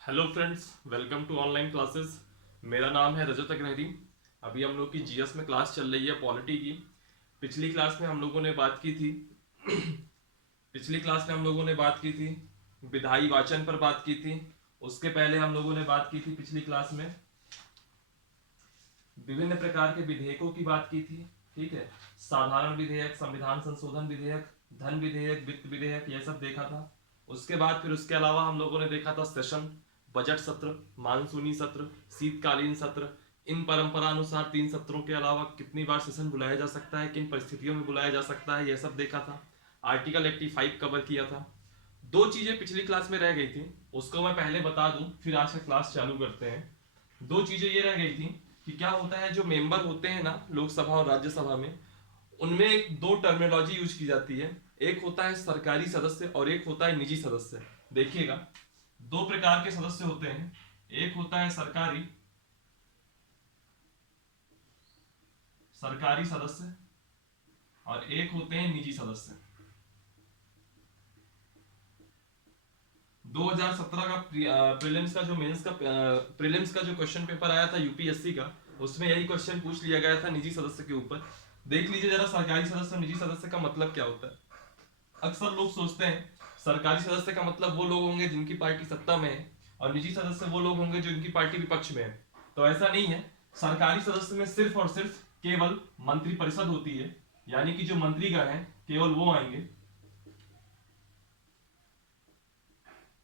Hello friends, welcome to online classes. मेरा नाम है रजत अग्रहरी। अभी हम लोग की जीएस में क्लास चल रही है पॉलिटी की। पिछली क्लास में हम लोगों ने बात की थी पिछली क्लास में हम लोगों ने बात की थी विधायी वाचन पर बात की थी। उसके पहले हम लोगों ने बात की थी पिछली क्लास में विभिन्न प्रकार के विधेयकों की बात की थी। ठीक है, साधारण विधेयक, संविधान संशोधन विधेयक, धन विधेयक, वित्त विधेयक, यह सब देखा था। उसके बाद फिर उसके अलावा हम लोगों ने देखा था सेशन, बजट सत्र, मानसूनी सत्र, शीतकालीन सत्र। इन परंपरा अनुसार 3 सत्रों के अलावा कितनी बार सेशन बुलाया जा सकता है, किन परिस्थितियों में बुलाया जा सकता है, यह सब देखा था। आर्टिकल 85 कवर किया था। दो चीजें पिछली क्लास में रह गई थी, उसको मैं पहले बता दूं, फिर आज का क्लास चालू करते हैं। दो चीजें ये रह गई थी कि क्या होता है, जो मेंबर होते हैं ना लोकसभा और राज्यसभा में, उनमें एक दो टर्मिनोलॉजी यूज की जाती है। एक होता है सरकारी सदस्य और एक होता है निजी सदस्य। देखिएगा, दो प्रकार के सदस्य होते हैं। एक होता है सरकारी सरकारी सदस्य और एक होते हैं निजी सदस्य। 2017 का प्रीलिम्स का जो मेंस का प्रीलिम्स का जो क्वेश्चन पेपर आया था यूपीएससी का, उसमें यही क्वेश्चन पूछ लिया गया था निजी सदस्य के ऊपर। देख लीजिए जरा, सरकारी सदस्य और निजी सदस्य का मतलब क्या होता है। अक्सर लोग सोचते हैं सरकारी सदस्य का मतलब वो लोग होंगे जिनकी पार्टी सत्ता में है, और निजी सदस्य वो लोग होंगे जो इनकी पार्टी विपक्ष में है। तो ऐसा नहीं है। सरकारी सदस्य में सिर्फ और सिर्फ केवल मंत्रिपरिषद होती है, यानी कि जो मंत्रीगण हैं केवल वो आएंगे,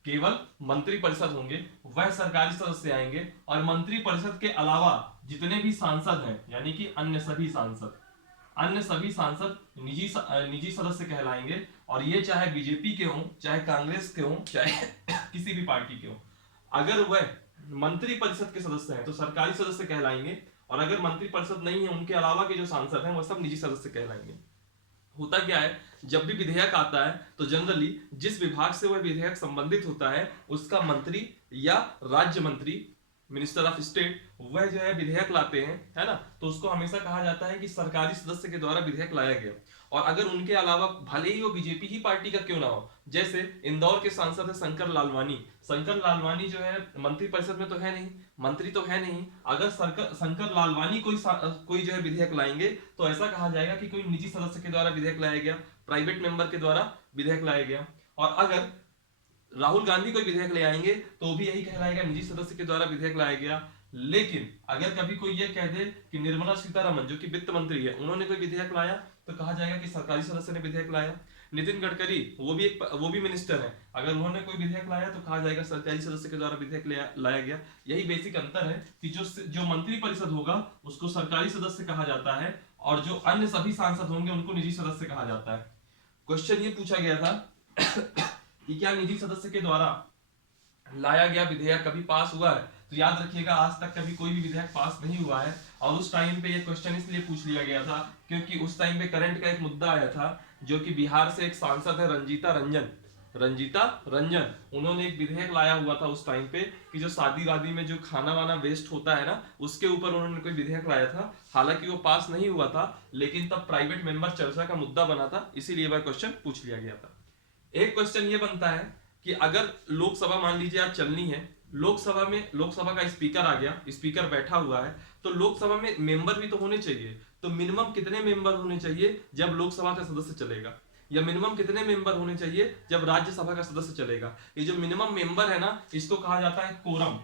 केवल मंत्री परिषद होंगे, वह सरकारी सदस्य आएंगे। और मंत्री परिषद के अलावा जितने भी सांसद हैं, यानी कि अन्य सभी सांसद निजी सदस्य कहलाएंगे। और ये चाहे बीजेपी के हों, चाहे कांग्रेस के हों, चाहे किसी भी पार्टी के हों, अगर वह मंत्री परिषद के सदस्य हैं तो सरकारी सदस्य कहलाएंगे। और अगर मंत्री परिषद नहीं है, उनके अलावा के जो सांसद हैं वह सब निजी सदस्य कहलाएंगे। होता क्या है, जब भी विधेयक आता है तो जनरली जिस विभाग से वह विधेयक संबंधित होता है, उसका मंत्री या राज्य मंत्री, मिनिस्टर ऑफ स्टेट, वह जो है विधेयक लाते हैं, है ना। तो उसको हमेशा कहा जाता है कि सरकारी सदस्य के द्वारा विधेयक लाया गया। और अगर उनके अलावा भले ही वो बीजेपी ही पार्टी का क्यों ना हो, जैसे इंदौर के सांसद है शंकर लालवानी जो है मंत्री परिषद में तो है नहीं, मंत्री तो है नहीं। अगर शंकर लालवानी कोई जो है विधेयक लाएंगे, तो ऐसा कहा जाएगा कि कोई निजी सदस्य के द्वारा विधेयक लाया गया, प्राइवेट मेंबर के द्वारा विधेयक लाया गया। और अगर राहुल गांधी कोई विधेयक ले आएंगे तो भी यही कहलाएगा निजी सदस्य के द्वारा विधेयक लाया गया। लेकिन अगर कभी कोई ये कह दे कि निर्मला सीतारमन जो कि वित्त मंत्री है, उन्होंने कोई विधेयक लाया, तो कहा जाएगा कि सरकारी सदस्य ने विधेयक लाया। नितिन गडकरी वो भी मिनिस्टर है, अगर उन्होंने कोई विधेयक लाया तो कहा जाएगा सरकारी सदस्य के द्वारा विधेयक लाया गया। यही बेसिक अंतर है कि जो मंत्री परिषद होगा उसको सरकारी सदस्य कहा जाता है, और जो अन्य सभी सांसद होंगे उनको निजी सदस्य कहा जाता है। क्वेश्चन ये पूछा गया था कि क्या निजी सदस्य के द्वारा लाया गया विधेयक कभी पास हुआ है। तो याद रखिएगा, आज तक कभी कोई भी विधेयक पास नहीं हुआ है। और उस टाइम पे ये क्वेश्चन इसलिए पूछ लिया गया था क्योंकि उस टाइम पे करंट का एक मुद्दा आया था, जो कि बिहार से एक सांसद है रंजीता रंजन, उन्होंने एक विधेयक लाया हुआ था उस टाइम पे कि जो शादी वादी में जो खाना वाना वेस्ट होता है ना, उसके ऊपर उन्होंने कोई विधेयक लाया था। हालांकि वो पास नहीं हुआ था, लेकिन तब प्राइवेट मेंबर चर्चा का मुद्दा बना था, इसीलिए वह क्वेश्चन पूछ लिया गया था। एक क्वेश्चन ये बनता है कि अगर लोकसभा मान लीजिए आज चलनी है, लोकसभा का स्पीकर आ गया, स्पीकर बैठा हुआ है, तो लोकसभा में मेंबर भी तो होने चाहिए। तो मिनिमम कितने मेंबर होने चाहिए जब लोकसभा का सदस्य चलेगा, या मिनिमम कितने मेंबर होने चाहिए जब राज्यसभा का सदस्य चलेगा। ये जो मिनिमम मेंबर है ना, इसको कहा जाता है कोरम।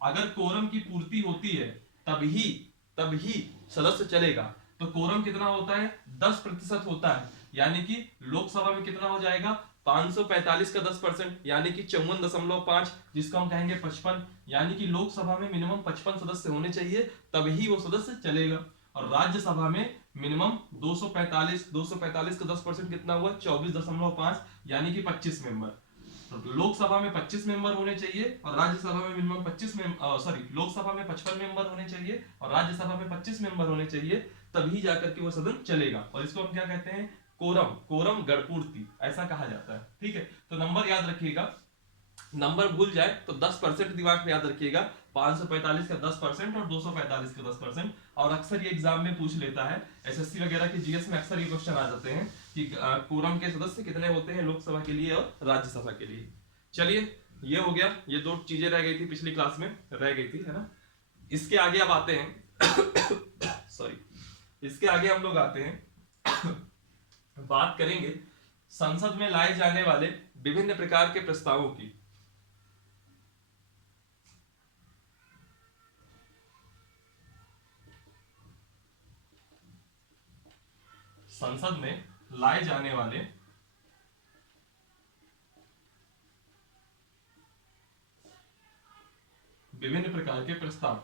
अगर कोरम की पूर्ति होती है तभी तभी सदस्य चलेगा। तो कोरम कितना होता है, 10% होता है। यानी कि लोकसभा में कितना हो जाएगा, 545 का 10%, यानी कि 54.5, जिसको हम कहेंगे 55। यानी कि लोकसभा में मिनिमम 55 सदस्य होने चाहिए, तभी वो सदस्य चलेगा। और राज्यसभा में मिनिमम 245 का 10% कितना हुआ, 24.5, यानी कि 25 मेंबर। तो लोकसभा में 25 मेंबर होने चाहिए और राज्यसभा में मिनिमम 25 सॉरी, लोकसभा में 55 मेंबर होने चाहिए और राज्यसभा में 25 मेंबर होने चाहिए, तभी जाकर के वो सदन चलेगा। और इसको हम क्या कहते हैं, कोरम गणपूर्ति, ऐसा कहा जाता है। ठीक है, तो नंबर याद रखिएगा। नंबर भूल जाए तो 10% दिमाग में याद रखिएगा, 545 का 10% और 245 का 10%। और अक्सर ये एग्जाम में पूछ लेता है, एसएससी वगैरह की जीएस में अक्सर ये क्वेश्चन आ जाते हैं कि कोरम के सदस्य कितने होते हैं लोकसभा के लिए और राज्यसभा के लिए। चलिए ये हो गया, ये दो चीजें रह गई थी पिछली क्लास में, रह गई थी, है ना। इसके आगे अब आते हैं सॉरी, इसके आगे हम लोग आते हैं बात करेंगे संसद में लाए जाने वाले विभिन्न प्रकार के प्रस्तावों की। संसद में लाए जाने वाले विभिन्न प्रकार के प्रस्ताव।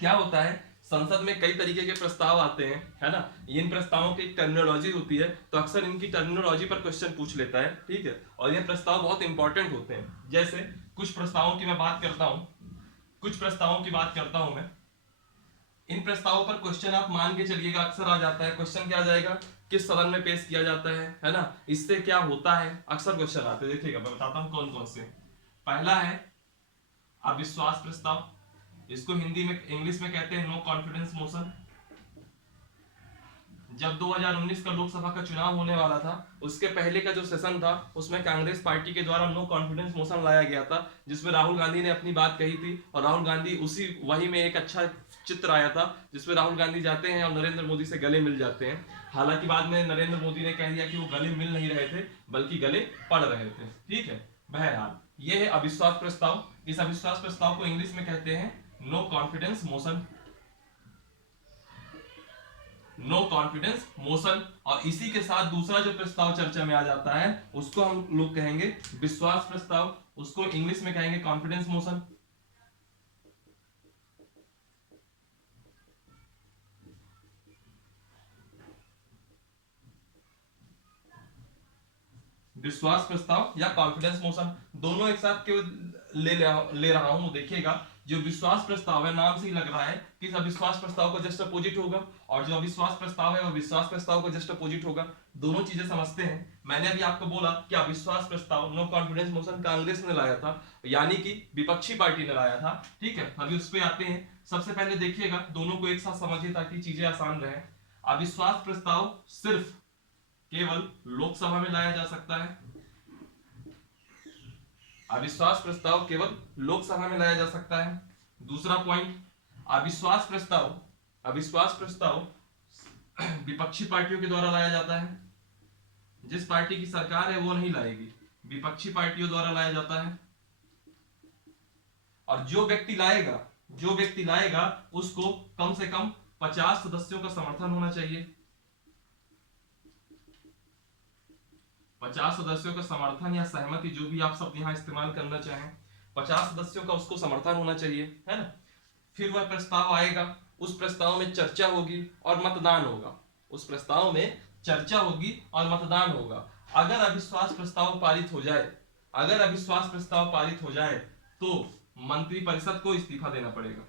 क्या होता है, संसद में कई तरीके के प्रस्ताव आते हैं, है ना। इन प्रस्तावों की टर्मिनोलॉजी होती है, तो अक्सर इनकी टर्मिनोलॉजी पर क्वेश्चन पूछ लेता है, ठीक है। और ये प्रस्ताव बहुत इंपॉर्टेंट होते हैं। जैसे कुछ प्रस्तावों की मैं बात करता हूं, कुछ प्रस्तावों की बात करता हूं मैं। इन प्रस्तावों पर क्वेश्चन आप मान के चलिएगा अक्सर आ जाता है। क्वेश्चन क्या आ जाएगा, किस सदन में पेश किया जाता है ना, इससे क्या होता है, अक्सर क्वेश्चन आते हैं। देखिएगा मैं बताता हूं कौन कौन से। पहला है अविश्वास प्रस्ताव, इसको हिंदी में इंग्लिश में कहते हैं नो कॉन्फिडेंस मोशन। जब 2019 का लोकसभा का चुनाव होने वाला था, उसके पहले का जो सेशन था, उसमें कांग्रेस पार्टी के द्वारा नो कॉन्फिडेंस मोशन लाया गया था, जिसमें राहुल गांधी ने अपनी बात कही थी। और राहुल गांधी उसी वही में एक अच्छा चित्र आया था, जिसमें राहुल गांधी जाते हैं और नरेंद्र मोदी से गले मिल जाते हैं। हालांकि बाद में नरेंद्र मोदी ने कह दिया कि वो गले मिल नहीं रहे थे, बल्कि गले पड़ रहे थे, ठीक है। बहरहाल ये है अविश्वास प्रस्ताव। इस अविश्वास प्रस्ताव को इंग्लिश में कहते हैं no confidence motion, no confidence motion. और इसी के साथ दूसरा जो प्रस्ताव चर्चा में आ जाता है, उसको हम लोग कहेंगे विश्वास प्रस्ताव, उसको इंग्लिश में कहेंगे कॉन्फिडेंस मोशन। विश्वास प्रस्ताव या कॉन्फिडेंस मोशन, दोनों एक साथ क्यों ले रहा हूं, देखिएगा। जो विश्वास प्रस्ताव है, नाम से ही लग रहा है कि इस अविश्वास प्रस्ताव को जस्ट अपोजिट होगा, और जो अविश्वास प्रस्ताव है वो विश्वास प्रस्ताव को जस्ट अपोजिट होगा। दोनों चीजें समझते हैं। मैंने अभी आपको बोला कि अविश्वास प्रस्ताव नो कॉन्फिडेंस मोशन कांग्रेस ने लाया था, यानी कि विपक्षी पार्टी ने लाया था, ठीक है। अभी उस पर आते हैं। सबसे पहले देखिएगा, दोनों को एक साथ समझिए ताकि चीजें आसान रहे। अविश्वास प्रस्ताव सिर्फ केवल लोकसभा में लाया जा सकता है। अविश्वास प्रस्ताव केवल लोकसभा में लाया जा सकता है। दूसरा पॉइंट, अविश्वास प्रस्ताव, अविश्वास प्रस्ताव विपक्षी पार्टियों के द्वारा लाया जाता है। जिस पार्टी की सरकार है वो नहीं लाएगी, विपक्षी पार्टियों द्वारा लाया जाता है। और जो व्यक्ति लाएगा उसको कम से कम 50 सदस्यों का समर्थन होना चाहिए। 50 सदस्यों का समर्थन या सहमति, जो भी आप शब्द यहां इस्तेमाल करना चाहें, 50 सदस्यों का उसको समर्थन होना चाहिए, है ना। फिर वह प्रस्ताव आएगा, उस प्रस्ताव में चर्चा होगी और मतदान होगा। उस प्रस्ताव में चर्चा होगी और मतदान होगा। अगर अविश्वास प्रस्ताव पारित हो जाए, अगर अविश्वास प्रस्ताव पारित हो जाए तो मंत्रिपरिषद को इस्तीफा देना पड़ेगा।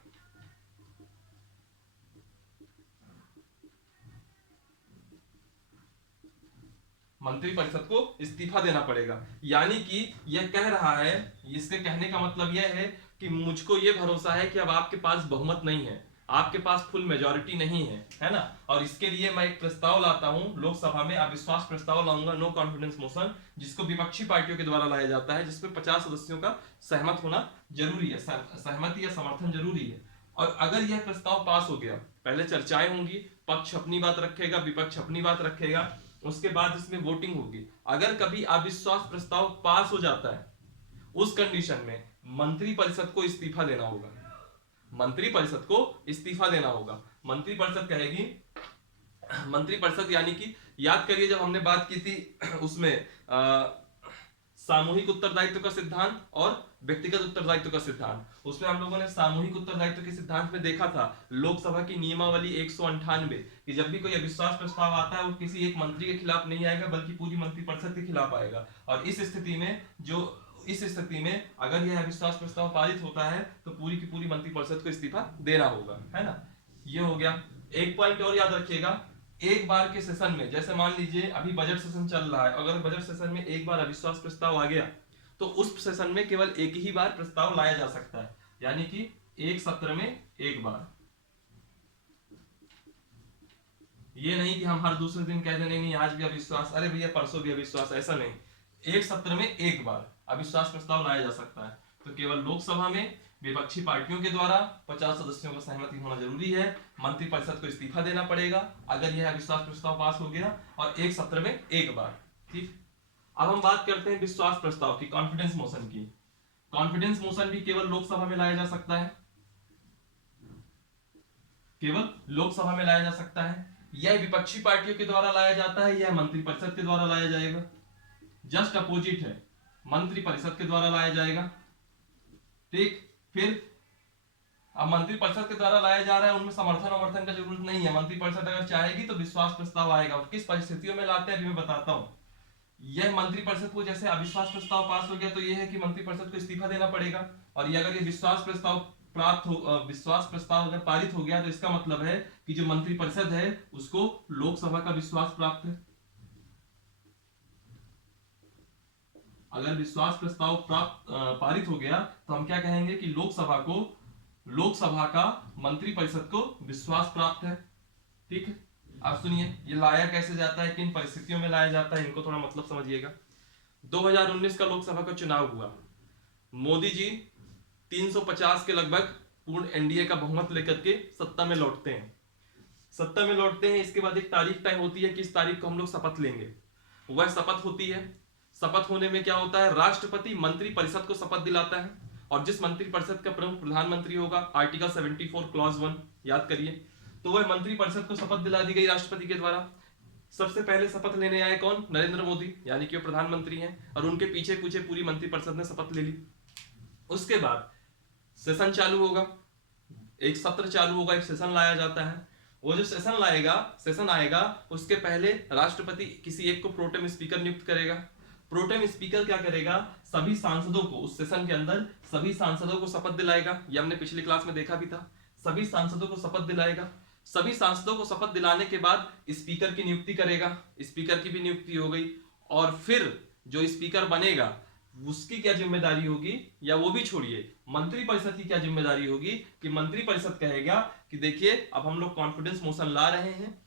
मंत्रिपरिषद को इस्तीफा देना पड़ेगा। यानी कि यह कह रहा है, इसके कहने का मतलब यह है कि मुझको यह भरोसा है कि अब आपके पास बहुमत नहीं है, आपके पास फुल मेजॉरिटी नहीं है, है ना। और इसके लिए मैं एक प्रस्ताव लाता हूं लोकसभा में, अविश्वास प्रस्ताव लाऊंगा, नो कॉन्फिडेंस मोशन, जिसको विपक्षी पार्टियों के द्वारा लाया जाता है, जिसमें 50 सदस्यों का सहमत होना जरूरी है, सहमति या समर्थन जरूरी है। और अगर यह प्रस्ताव पास हो गया, पहले चर्चाएं होंगी, पक्ष अपनी बात रखेगा, विपक्ष अपनी बात रखेगा, उसके बाद इसमें वोटिंग होगी। अगर कभी अविश्वास प्रस्ताव पास हो जाता है, उस कंडीशन में मंत्रिपरिषद को इस्तीफा देना होगा। मंत्रिपरिषद को इस्तीफा देना होगा। मंत्रिपरिषद कहेगी, मंत्रिपरिषद यानी कि याद करिए जब हमने बात की थी उसमें सामूहिक उत्तरदायित्व का सिद्धांत और व्यक्तिगत उत्तरदायित्व का सिद्धांत, उसमें हम लोगों ने सामूहिक उत्तरदायित्व के सिद्धांत में देखा था लोकसभा की नियमावली 198 कि जब भी कोई अविश्वास प्रस्ताव आता है वो किसी एक मंत्री के खिलाफ नहीं आएगा बल्कि पूरी मंत्रिपरिषद के खिलाफ आएगा। और इस स्थिति में अगर यह अविश्वास प्रस्ताव पारित होता है तो पूरी की पूरी मंत्रिपरिषद को इस्तीफा देना होगा, है ना। ये हो गया। एक पॉइंट और याद रखिएगा, एक बार के सेशन में, जैसे मान लीजिए अभी बजट सेशन चल रहा है, अगर बजट सेशन में एक बार अविश्वास प्रस्ताव आ गया तो उस सेशन में केवल एक ही बार प्रस्ताव लाया जा सकता है, यानी कि एक सत्र में एक बार। ये नहीं कि हम हर दूसरे दिन कह दें नहीं आज भी अविश्वास, अरे भैया परसों भी अविश्वास, ऐसा नहीं। एक सत्र में एक बार, अविश्वास प्रस्ताव लाया जा सकता है। तो केवल लोकसभा में विपक्षी पार्टियों के द्वारा 50 सदस्यों का सहमति होना जरूरी है, मंत्रिपरिषद को इस्तीफा देना पड़ेगा अगर यह अविश्वास प्रस्ताव पास हो गया, और एक सत्र में एक बार। ठीक, अब हम बात करते हैं विश्वास प्रस्ताव की, कॉन्फिडेंस मोशन की। कॉन्फिडेंस मोशन भी केवल लोकसभा में लाया जा सकता है, केवल लोकसभा में लाया जा सकता है। यह विपक्षी पार्टियों के द्वारा लाया जाता है, यह मंत्रिपरिषद के द्वारा लाया जाएगा। जस्ट अपोजिट है, मंत्रिपरिषद के द्वारा लाया जाएगा। ठीक, फिर अब मंत्रिपरिषद के द्वारा लाया जा रहा है, उनमें समर्थन का जरूरत नहीं है। मंत्रिपरिषद अगर चाहेगी तो विश्वास प्रस्ताव आएगा, और किस परिस्थितियों में लाते हैं अभी मैं बताता हूं। यह मंत्रिपरिषद को, जैसे अविश्वास प्रस्ताव पास हो गया तो यह है कि मंत्रिपरिषद को इस्तीफा देना पड़ेगा, और ये अगर ये विश्वास प्रस्ताव प्राप्त हो, विश्वास प्रस्ताव अगर पारित हो गया तो इसका मतलब है कि जो मंत्रिपरिषद है उसको लोकसभा का विश्वास प्राप्त है। अगर विश्वास प्रस्ताव प्राप्त पारित हो गया तो हम क्या कहेंगे कि लोकसभा का मंत्रिपरिषद को विश्वास प्राप्त है। ठीक है, अब सुनिए ये लाया कैसे जाता है, किन परिस्थितियों में लाया जाता है, इनको थोड़ा मतलब समझिएगा। 2019 का लोकसभा का चुनाव हुआ, मोदी जी 350 के लगभग पूर्ण एनडीए का बहुमत लेकर के सत्ता में लौटते हैं। इसके बाद एक तारीख तय होती है कि इस तारीख को हम लोग शपथ लेंगे। वह शपथ होती है। शपथ होने में क्या होता है, राष्ट्रपति मंत्रिपरिषद को शपथ दिलाता है, और जिस मंत्रिपरिषद का प्रमुख प्रधानमंत्री होगा, आर्टिकल 74 क्लॉज 1 याद करिए, तो वह मंत्रिपरिषद को शपथ दिला दी गई राष्ट्रपति के द्वारा। सबसे पहले शपथ लेने आए कौन, नरेंद्र मोदी, यानी कि वो प्रधानमंत्री हैं, और उनके पीछे पीछे पूरी मंत्रिपरिषद ने शपथ ले ली। उसके बाद सेशन चालू होगा, एक सत्र चालू होगा, एक सेशन लाया जाता है। वो जो सेशन आएगा उसके पहले राष्ट्रपति किसी एक को प्रोटेम स्पीकर नियुक्त करेगा। प्रोटेम स्पीकर क्या करेगा, सभी सांसदों को उस सेशन के अंदर सभी सांसदों को शपथ दिलाएगा। ये हमने पिछली क्लास में देखा भी था, सभी सांसदों को शपथ दिलाएगा। सभी सांसदों को शपथ दिलाने के बाद स्पीकर की नियुक्ति करेगा, स्पीकर की भी नियुक्ति हो गई। और फिर जो स्पीकर बनेगा उसकी क्या जिम्मेदारी होगी, या वो भी छोड़िए, मंत्रिपरिषद की क्या जिम्मेदारी होगी कि मंत्रिपरिषद कहेगा कि देखिए अब हम लोग कॉन्फिडेंस मोशन ला रहे हैं,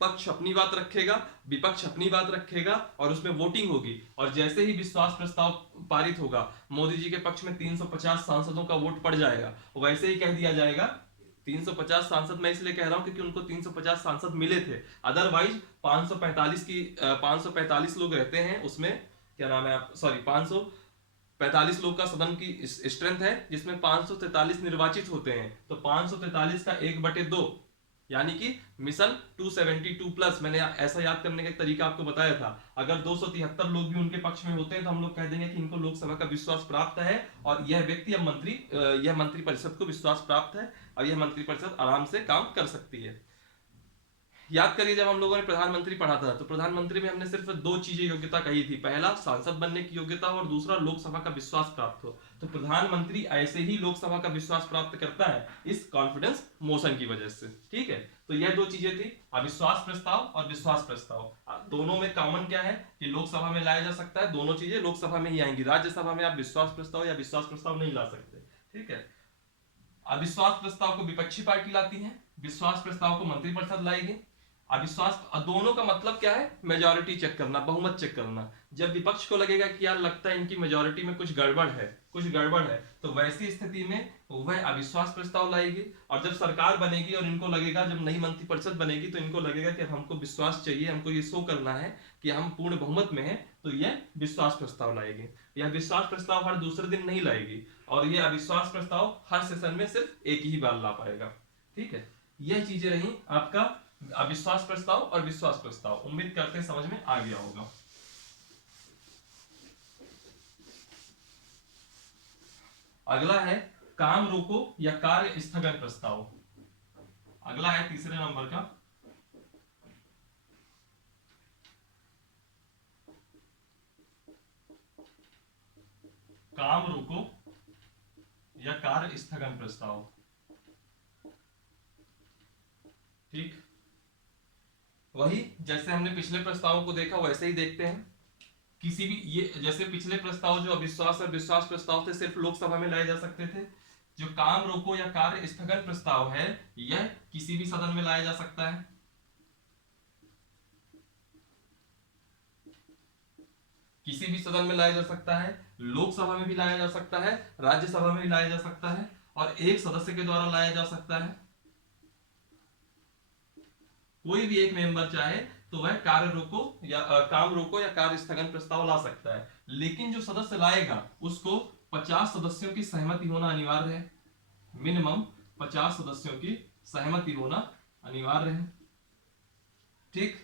पक्ष अपनी बात रखेगा, विपक्ष अपनी बात रखेगा, और उसमें वोटिंग होगी, और जैसे ही विश्वास प्रस्ताव पारित होगा, मोदी जी के पक्ष में 350 सांसदों का वोट पड़ जाएगा, वैसे ही कह दिया जाएगा 350 सांसद, मैं इसलिए कह रहा हूं क्योंकि उनको 350 सांसद मिले थे, अदरवाइज 545 लोग रहते हैं उसमें, क्या नाम है, सॉरी 545 लोग का सदन की स्ट्रेंथ है, जिसमें 543 निर्वाचित होते हैं। तो 543 का 1/2 यानी कि मिशन 272 प्लस, मैंने ऐसा याद करने का तरीका आपको बताया था। अगर 273 लोग भी उनके पक्ष में होते हैं तो हम लोग कह देंगे कि इनको लोकसभा का विश्वास प्राप्त है, और यह व्यक्ति अब यह मंत्रिपरिषद को विश्वास प्राप्त है, और यह मंत्रिपरिषद आराम से काम कर सकती है। याद करिए जब हम लोगों ने प्रधानमंत्री पढ़ा था तो प्रधानमंत्री में हमने सिर्फ 2 चीजें योग्यता कही थी, पहला सांसद बनने की योग्यता और दूसरा लोकसभा का विश्वास प्राप्त हो। तो प्रधानमंत्री ऐसे ही लोकसभा का विश्वास प्राप्त करता है इस कॉन्फिडेंस मोशन की वजह से। ठीक है, तो यह 2 चीजें थी, अविश्वास प्रस्ताव और विश्वास प्रस्ताव। दोनों में कॉमन क्या है कि लोकसभा में लाया जा सकता है, दोनों चीजें लोकसभा में ही आएंगी, राज्यसभा में आप विश्वास प्रस्ताव या विश्वास प्रस्ताव नहीं ला सकते। ठीक है, अविश्वास प्रस्ताव को विपक्षी पार्टी लाती है, विश्वास प्रस्ताव को मंत्रिपरिषद लाएगी। अविश्वास, दोनों का मतलब क्या है, मेजॉरिटी चेक करना, बहुमत चेक करना। जब विपक्ष को लगेगा कि यार लगता है इनकी मेजॉरिटी में कुछ गड़बड़ है, तो वैसी स्थिति में वह अविश्वास प्रस्ताव लाएगी। और जब सरकार बनेगी और इनको लगेगा, जब नई मंत्रिपरिषद बनेगी तो इनको लगेगा कि हमको विश्वास चाहिए, हमको ये शो करना है कि हम पूर्ण बहुमत में हैं, तो यह विश्वास प्रस्ताव लाएगी। यह विश्वास प्रस्ताव हर दूसरे दिन नहीं लाएगी, और यह अविश्वास प्रस्ताव हर सेशन में सिर्फ एक ही बार ला पाएगा। ठीक है, यह चीजें रही आपका अविश्वास प्रस्ताव और विश्वास प्रस्ताव। उम्मीद करते हैं समझ में आ गया होगा। अगला है काम रोको या कार्य स्थगन प्रस्ताव। अगला है तीसरे नंबर का काम रोको या कार्य स्थगन प्रस्ताव। ठीक, वही जैसे हमने पिछले प्रस्तावों को देखा वैसे ही देखते हैं। किसी भी, ये जैसे पिछले प्रस्ताव जो अविश्वास और विश्वास प्रस्ताव थे सिर्फ लोकसभा में लाए जा सकते थे, जो काम रोको या कार्य स्थगन प्रस्ताव है यह किसी भी सदन में लाया जा सकता है। किसी भी सदन में लाया जा सकता है, लोकसभा में भी लाया जा सकता है, राज्यसभा में भी लाया जा सकता है, और एक सदस्य के द्वारा लाया जा सकता है। कोई भी एक मेंबर चाहे तो वह कार्य रोको या काम रोको या कार्य स्थगन प्रस्ताव ला सकता है, लेकिन जो सदस्य लाएगा उसको 50 सदस्यों की सहमति होना अनिवार्य है। मिनिमम 50 सदस्यों की सहमति होना अनिवार्य है। ठीक,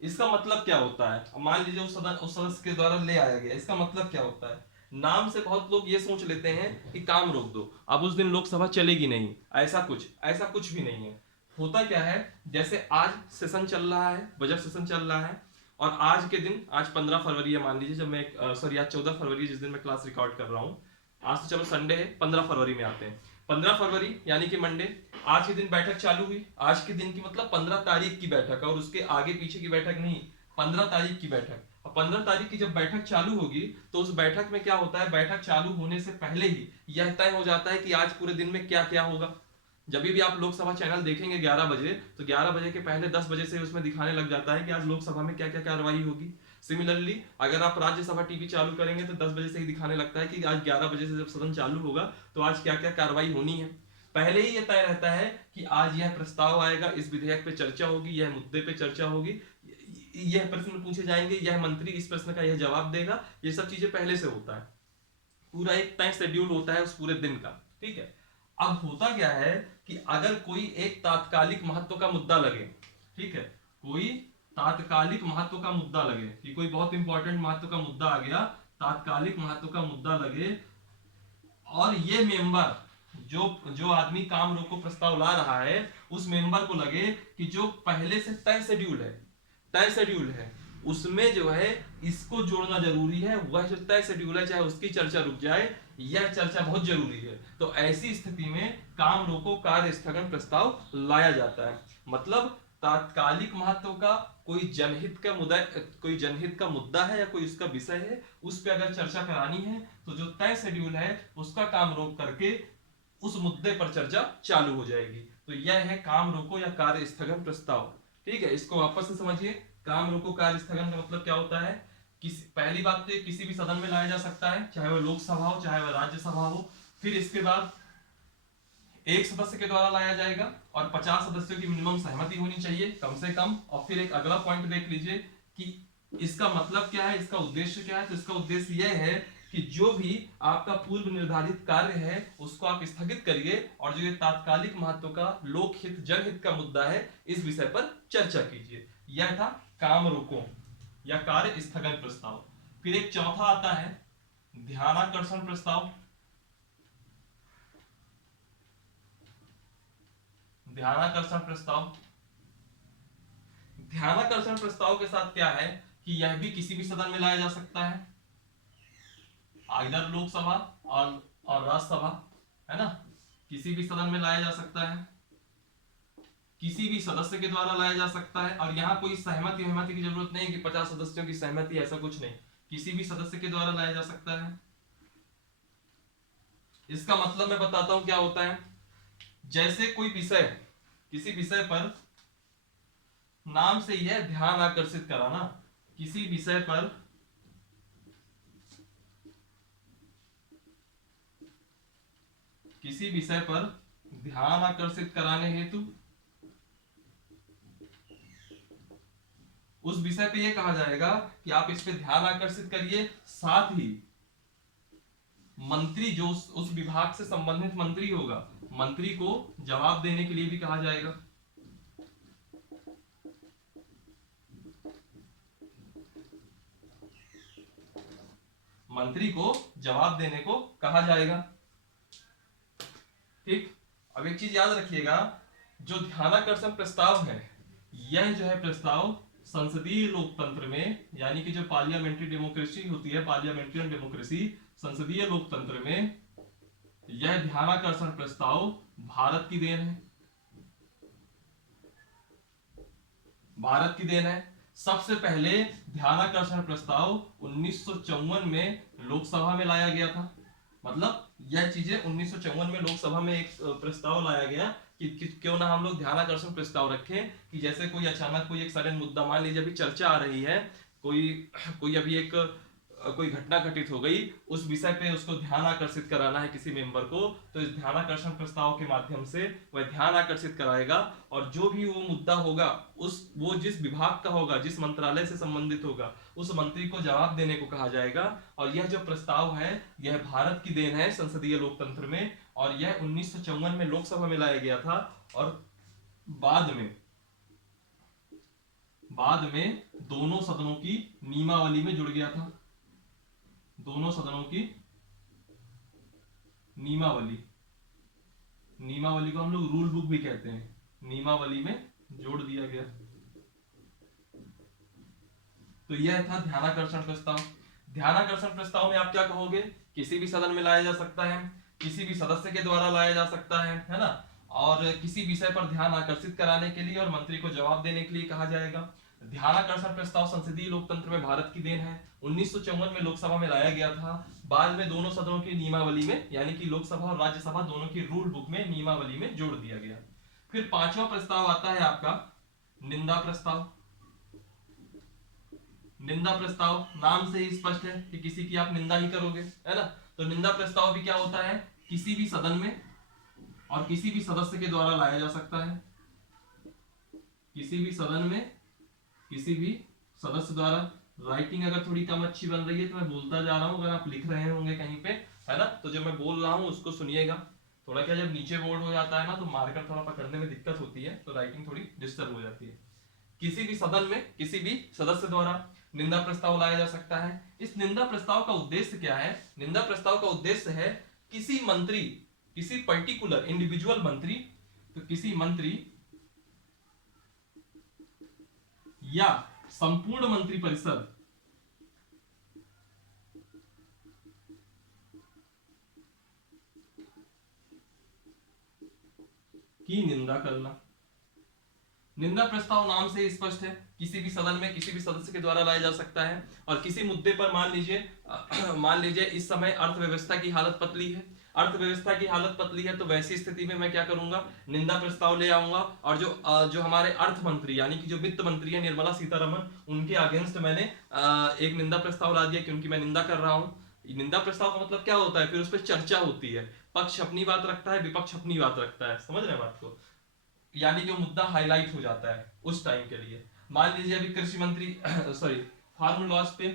इसका मतलब क्या होता है? मान लीजिए उस सदस्य के द्वारा ले आया गया, इसका मतलब क्या होता है? नाम से बहुत लोग ये सोच लेते हैं कि काम रोक दो, अब उस दिन लोकसभा चलेगी नहीं, ऐसा कुछ भी नहीं है। होता क्या है, जैसे आज सेशन चल रहा है, बजट सेशन चल रहा है, और आज के दिन, आज 15 फरवरी है मान लीजिए, जब मैं सॉरी आज 14 फरवरी जिस दिन मैं क्लास रिकॉर्ड कर रहा हूँ, आज तो चलो संडे है, 15 फरवरी में आते हैं। 15 फरवरी यानी कि मंडे, आज के दिन बैठक चालू हुई। आज के दिन की मतलब 15 तारीख की बैठक, और उसके आगे पीछे की बैठक नहीं, 15 तारीख की बैठक। और 15 तारीख की जब बैठक चालू होगी तो उस बैठक में क्या होता है, बैठक चालू होने से पहले ही यह तय हो जाता है कि आज पूरे दिन में क्या क्या होगा। जब भी आप लोकसभा चैनल देखेंगे 11 बजे, तो 11 बजे के पहले 10 बजे से उसमें दिखाने लग जाता है कि आज लोकसभा में क्या क्या कार्रवाई होगी। सिमिलरली अगर आप राज्यसभा टीवी चालू करेंगे तो 10 बजे से ही दिखाने लगता है कि आज 11 बजे से जब सदन चालू होगा तो आज क्या क्या कार्रवाई होनी है। पहले ही यह तय रहता है कि आज यह प्रस्ताव आएगा, इस विधेयक पे चर्चा होगी, यह मुद्दे पे चर्चा होगी, यह प्रश्न पूछे जाएंगे, यह मंत्री इस प्रश्न का यह जवाब देगा। ये सब चीजें पहले से होता है, पूरा एक तय शेड्यूल होता है उस पूरे दिन का। ठीक है, अब होता क्या है कि अगर कोई एक तात्कालिक महत्व का मुद्दा लगे, ठीक है, कोई तात्कालिक महत्व का मुद्दा लगे कि कोई बहुत इंपॉर्टेंट महत्व का मुद्दा आ गया, तात्कालिक महत्व का मुद्दा लगे, और ये मेंबर जो आदमी काम रोको प्रस्ताव ला रहा है, उस मेंबर को लगे कि जो पहले से तय शेड्यूल है उसमें जो है इसको जोड़ना जरूरी है, वह जो तय शेड्यूल है चाहे उसकी चर्चा रुक जाए, यह चर्चा बहुत जरूरी है, तो ऐसी स्थिति में काम रोको कार्य स्थगन प्रस्ताव लाया जाता है। मतलब तात्कालिक महत्व का कोई जनहित का मुद्दा है या कोई उसका विषय है, उस पर अगर चर्चा करानी है तो जो तय शेड्यूल है उसका काम रोक करके उस मुद्दे पर चर्चा चालू हो जाएगी। तो यह है काम रोको या कार्य स्थगन प्रस्ताव। ठीक है, इसको वापस से समझिए। काम रोको कार्य स्थगन का मतलब क्या होता है? पहली बात तो किसी भी सदन में लाया जा सकता है, चाहे वह लोकसभा हो चाहे वह राज्यसभा हो। फिर इसके बाद एक सदस्य के द्वारा लाया जाएगा और 50 सदस्यों की मिनिमम सहमति होनी चाहिए कम से कम। और फिर एक अगला पॉइंट देख लीजिए कि इसका मतलब क्या है, इसका उद्देश्य क्या है। तो इसका उद्देश्य यह है कि जो भी आपका पूर्व निर्धारित कार्य है उसको आप स्थगित करिए, और जो ये तात्कालिक महत्व का लोकहित जनहित का मुद्दा है इस विषय पर चर्चा कीजिए। यह था काम रोको या कार्य स्थगन प्रस्ताव। फिर एक चौथा आता है ध्यानाकर्षण प्रस्ताव। ध्यानाकर्षण प्रस्ताव के साथ क्या है कि यह भी किसी भी सदन में लाया जा सकता है, आइदर लोकसभा और राज्यसभा, है ना, किसी भी सदन में लाया जा सकता है, किसी भी सदस्य के द्वारा लाया जा सकता है। और यहाँ कोई सहमति की जरूरत नहीं कि 50 सदस्यों की सहमति, ऐसा कुछ नहीं, किसी भी सदस्य के द्वारा लाया जा सकता है। इसका मतलब मैं बताता हूं क्या होता है। जैसे कोई विषय, किसी विषय पर, नाम से यह ध्यान आकर्षित कराना, किसी विषय पर ध्यान आकर्षित कराने हेतु उस विषय पे यह कहा जाएगा कि आप इस पे ध्यान आकर्षित करिए। साथ ही मंत्री जो उस विभाग से संबंधित मंत्री होगा, मंत्री को जवाब देने के लिए भी कहा जाएगा। मंत्री को जवाब देने को कहा जाएगा। ठीक, अब एक चीज याद रखिएगा, जो ध्यानाकर्षण प्रस्ताव है, यह जो है प्रस्ताव संसदीय लोकतंत्र में, यानी कि जो पार्लियामेंट्री डेमोक्रेसी होती है, पार्लियामेंट्रियन डेमोक्रेसी, संसदीय लोकतंत्र में यह ध्यानाकर्षण प्रस्ताव भारत की देन है। भारत की देन है। सबसे पहले ध्यानाकर्षण प्रस्ताव 1954 में लोकसभा में लाया गया था। मतलब यह चीजें 1954 में लोकसभा में एक प्रस्ताव लाया गया कि क्यों ना हम लोग ध्यानाकर्षण प्रस्ताव रखें कि जैसे कोई अचानक कोई एक सडन मुद्दा, मान लीजिए अभी चर्चा आ रही है, कोई कोई अभी एक कोई घटना घटित हो गई, उस विषय पे उसको ध्यान आकर्षित कराना है किसी मेंबर को, तो इस ध्यान आकर्षण प्रस्ताव के माध्यम से वह ध्यान आकर्षित कराएगा, और जो भी वो मुद्दा होगा उस वो जिस विभाग का होगा, जिस मंत्रालय से संबंधित होगा, उस मंत्री को जवाब देने को कहा जाएगा। और यह जो प्रस्ताव है यह भारत की देन है संसदीय लोकतंत्र में, और यह 1954 में लोकसभा में लाया गया था, और बाद में दोनों सदनों की नियमावली में जुड़ गया था। दोनों सदनों की नियमावली को हम लोग रूल बुक भी कहते हैं, नियमावली में जोड़ दिया गया। तो यह था ध्यानाकर्षण प्रस्ताव। ध्यानाकर्षण प्रस्ताव में आप क्या कहोगे? किसी भी सदन में लाया जा सकता है, किसी भी सदस्य के द्वारा लाया जा सकता है ना, और किसी विषय पर ध्यान आकर्षित कराने के लिए और मंत्री को जवाब देने के लिए कहा जाएगा। ध्यानाकर्षण प्रस्ताव संसदीय लोकतंत्र में भारत की देन है। 1954 में लोकसभा में लाया गया था, बाद में दोनों सदनों की नियमावली में, यानी कि लोकसभा और राज्यसभा दोनों की रूल बुक में, नियमावली में जोड़ दिया गया। फिर पांचवा प्रस्ताव आता है आपका निंदा प्रस्ताव। निंदा प्रस्ताव नाम से ही स्पष्ट है कि किसी की आप निंदा ही करोगे, है ना। तो निंदा प्रस्ताव भी क्या होता है? किसी भी सदन में और किसी भी सदस्य के द्वारा लाया जा सकता है। किसी भी सदन में किसी भी सदस्य द्वारा। राइटिंग अगर थोड़ी कम अच्छी बन रही है तो मैं बोलता जा रहा हूं, अगर आप लिख रहे होंगे कहीं पे, है ना, तो जो मैं बोल रहा हूं उसको सुनिएगा। थोड़ा क्या, जब नीचे बोर्ड हो जाता है ना तो मार्कर थोड़ा पकड़ने में दिक्कत होती है, तो राइटिंग थोड़ी डिस्टर्ब हो जाती है। किसी भी सदन में किसी भी सदस्य द्वारा निंदा प्रस्ताव लाया जा सकता है। इस निंदा प्रस्ताव का उद्देश्य क्या है? निंदा प्रस्ताव का उद्देश्य है किसी मंत्री, किसी पर्टिकुलर इंडिविजुअल मंत्री, तो किसी मंत्री या संपूर्ण मंत्री परिषद की निंदा करना। निंदा प्रस्ताव नाम से ही स्पष्ट है, किसी भी सदन में किसी भी सदस्य के द्वारा लाया जा सकता है, और किसी मुद्दे पर मान लीजिए इस समय अर्थव्यवस्था की हालत पतली है, अर्थव्यवस्था की हालत पतली है, तो वैसी स्थिति में मैं क्या करूंगा? निंदा प्रस्ताव ले आऊंगा, और जो हमारे अर्थ मंत्री यानी कि जो वित्त मंत्री है निर्मला सीतारमण, उनके अगेंस्ट मैंने एक निंदा प्रस्ताव ला दिया, क्योंकि मैं निंदा कर रहा हूं। निंदा प्रस्ताव का मतलब क्या होता है? फिर उस पर चर्चा होती है, पक्ष अपनी बात रखता है, विपक्ष अपनी बात रखता है, समझ रहे हैं बात को, यानी जो मुद्दा हाईलाइट हो जाता है उस टाइम के लिए। मान लीजिए अभी कृषि मंत्री सॉरी फार्म लॉज पे,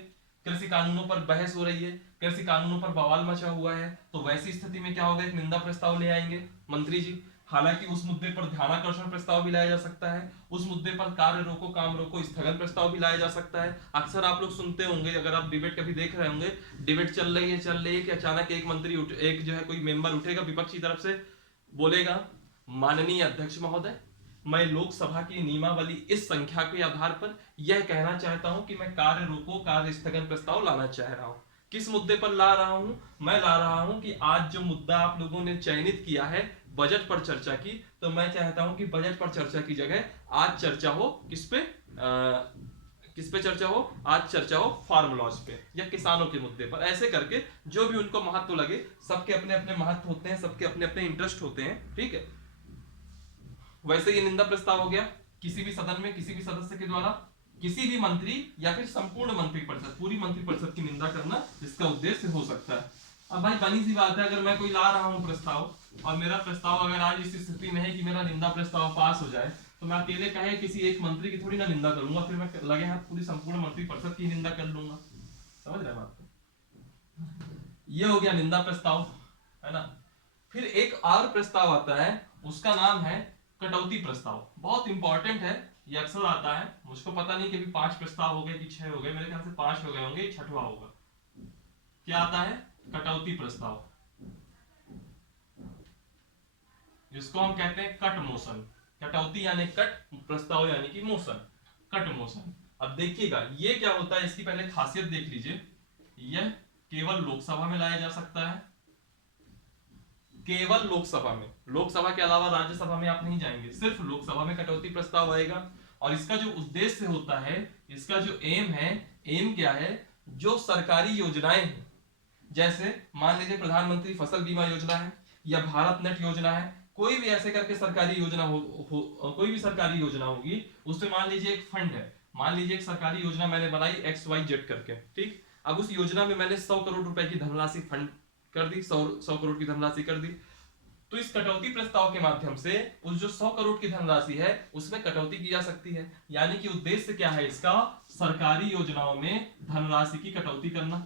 कृषि कानूनों पर बहस हो रही है, कृषि कानूनों पर बवाल मचा हुआ है, तो वैसी स्थिति में क्या होगा? एक निंदा प्रस्ताव ले आएंगे मंत्री जी। हालांकि उस मुद्दे पर ध्यानाकर्षण प्रस्ताव भी लाया जा सकता है, उस मुद्दे पर कार्य रोको काम रोको स्थगन प्रस्ताव भी लाया जा सकता है। अक्सर आप लोग सुनते होंगे, अगर आप डिबेट कभी देख रहे होंगे, डिबेट चल रही है कि अचानक एक मंत्री एक जो है कोई मेंबर उठेगा विपक्षी तरफ से, बोलेगा, माननीय अध्यक्ष महोदय, मैं लोकसभा की नियमावली इस संख्या के आधार पर यह कहना चाहता हूं कि मैं कार्य रोको कार्य स्थगन प्रस्ताव लाना चाह रहा हूं। किस मुद्दे पर ला रहा हूं? मैं ला रहा हूं कि आज जो मुद्दा आप लोगों ने चयनित किया है बजट पर चर्चा की, तो मैं चाहता हूं कि बजट पर चर्चा की जगह आज चर्चा हो किस पे चर्चा हो? आज चर्चा हो फार्म लॉज पे या किसानों के मुद्दे पर। ऐसे करके जो भी उनको महत्व लगे, सबके अपने अपने महत्व होते हैं, सबके अपने अपने इंटरेस्ट होते हैं, ठीक है। वैसे ये निंदा प्रस्ताव हो गया, किसी भी सदन में किसी भी सदस्य के द्वारा किसी भी मंत्री या फिर संपूर्ण मंत्री परिषद, पूरी मंत्री परिषद की निंदा करना इसका उद्देश्य हो सकता है। अब भाई बनी सी बात है, अगर मैं कोई ला रहा हूं प्रस्ताव, और मेरा प्रस्ताव अगर आज इस स्थिति में है कि मेरा निंदा प्रस्ताव पास हो जाए, तो मैं अकेले कहे किसी एक मंत्री की थोड़ी ना निंदा करूंगा, फिर मैं लगे हाथ पूरी संपूर्ण मंत्री परिषद की निंदा कर लूंगा। समझ रहे हैं बात को? ये हो गया निंदा प्रस्ताव, है ना। फिर एक और प्रस्ताव आता है, उसका नाम है कटौती प्रस्ताव। बहुत इंपॉर्टेंट है, ये अक्सर आता है, मुझको पता नहीं कि अभी 5 प्रस्ताव हो गए कि 6 हो गए, मेरे ख्याल से 5 हो गए होंगे, 6वां होगा। क्या आता है? कटौती प्रस्ताव, जिसको हम कहते हैं कट मोशन। कटौती यानी कट, प्रस्ताव यानी कि मोशन, कट मोशन। अब देखिएगा ये क्या होता है, इसकी पहले खासियत देख लीजिए। यह केवल लोकसभा में लाया जा सकता है, केवल लोकसभा में, लोकसभा के अलावा राज्यसभा में आप नहीं जाएंगे, सिर्फ लोकसभा में कटौती प्रस्ताव आएगा। और इसका जो उद्देश्य होता है, इसका जो एम है, एम क्या है? जो सरकारी योजनाएं हैं, जैसे मान लीजिए प्रधानमंत्री फसल बीमा योजना है या भारत नेट योजना है, कोई भी ऐसे करके सरकारी योजना कोई भी सरकारी योजना होगी, उसमें मान लीजिए एक फंड है, मान लीजिए एक सरकारी योजना मैंने बनाई XYZ करके, ठीक। अब उस योजना में मैंने 100 करोड़ रुपए की धनराशि फंड कर दी, 100 करोड़ की धनराशि कर दी। तो इस कटौती प्रस्ताव के माध्यम से उस जो 100 करोड़ की धनराशि है उसमें कटौती की जा सकती है। यानी कि उद्देश्य क्या है इसका, सरकारी योजनाओं में धनराशि की कटौती करना।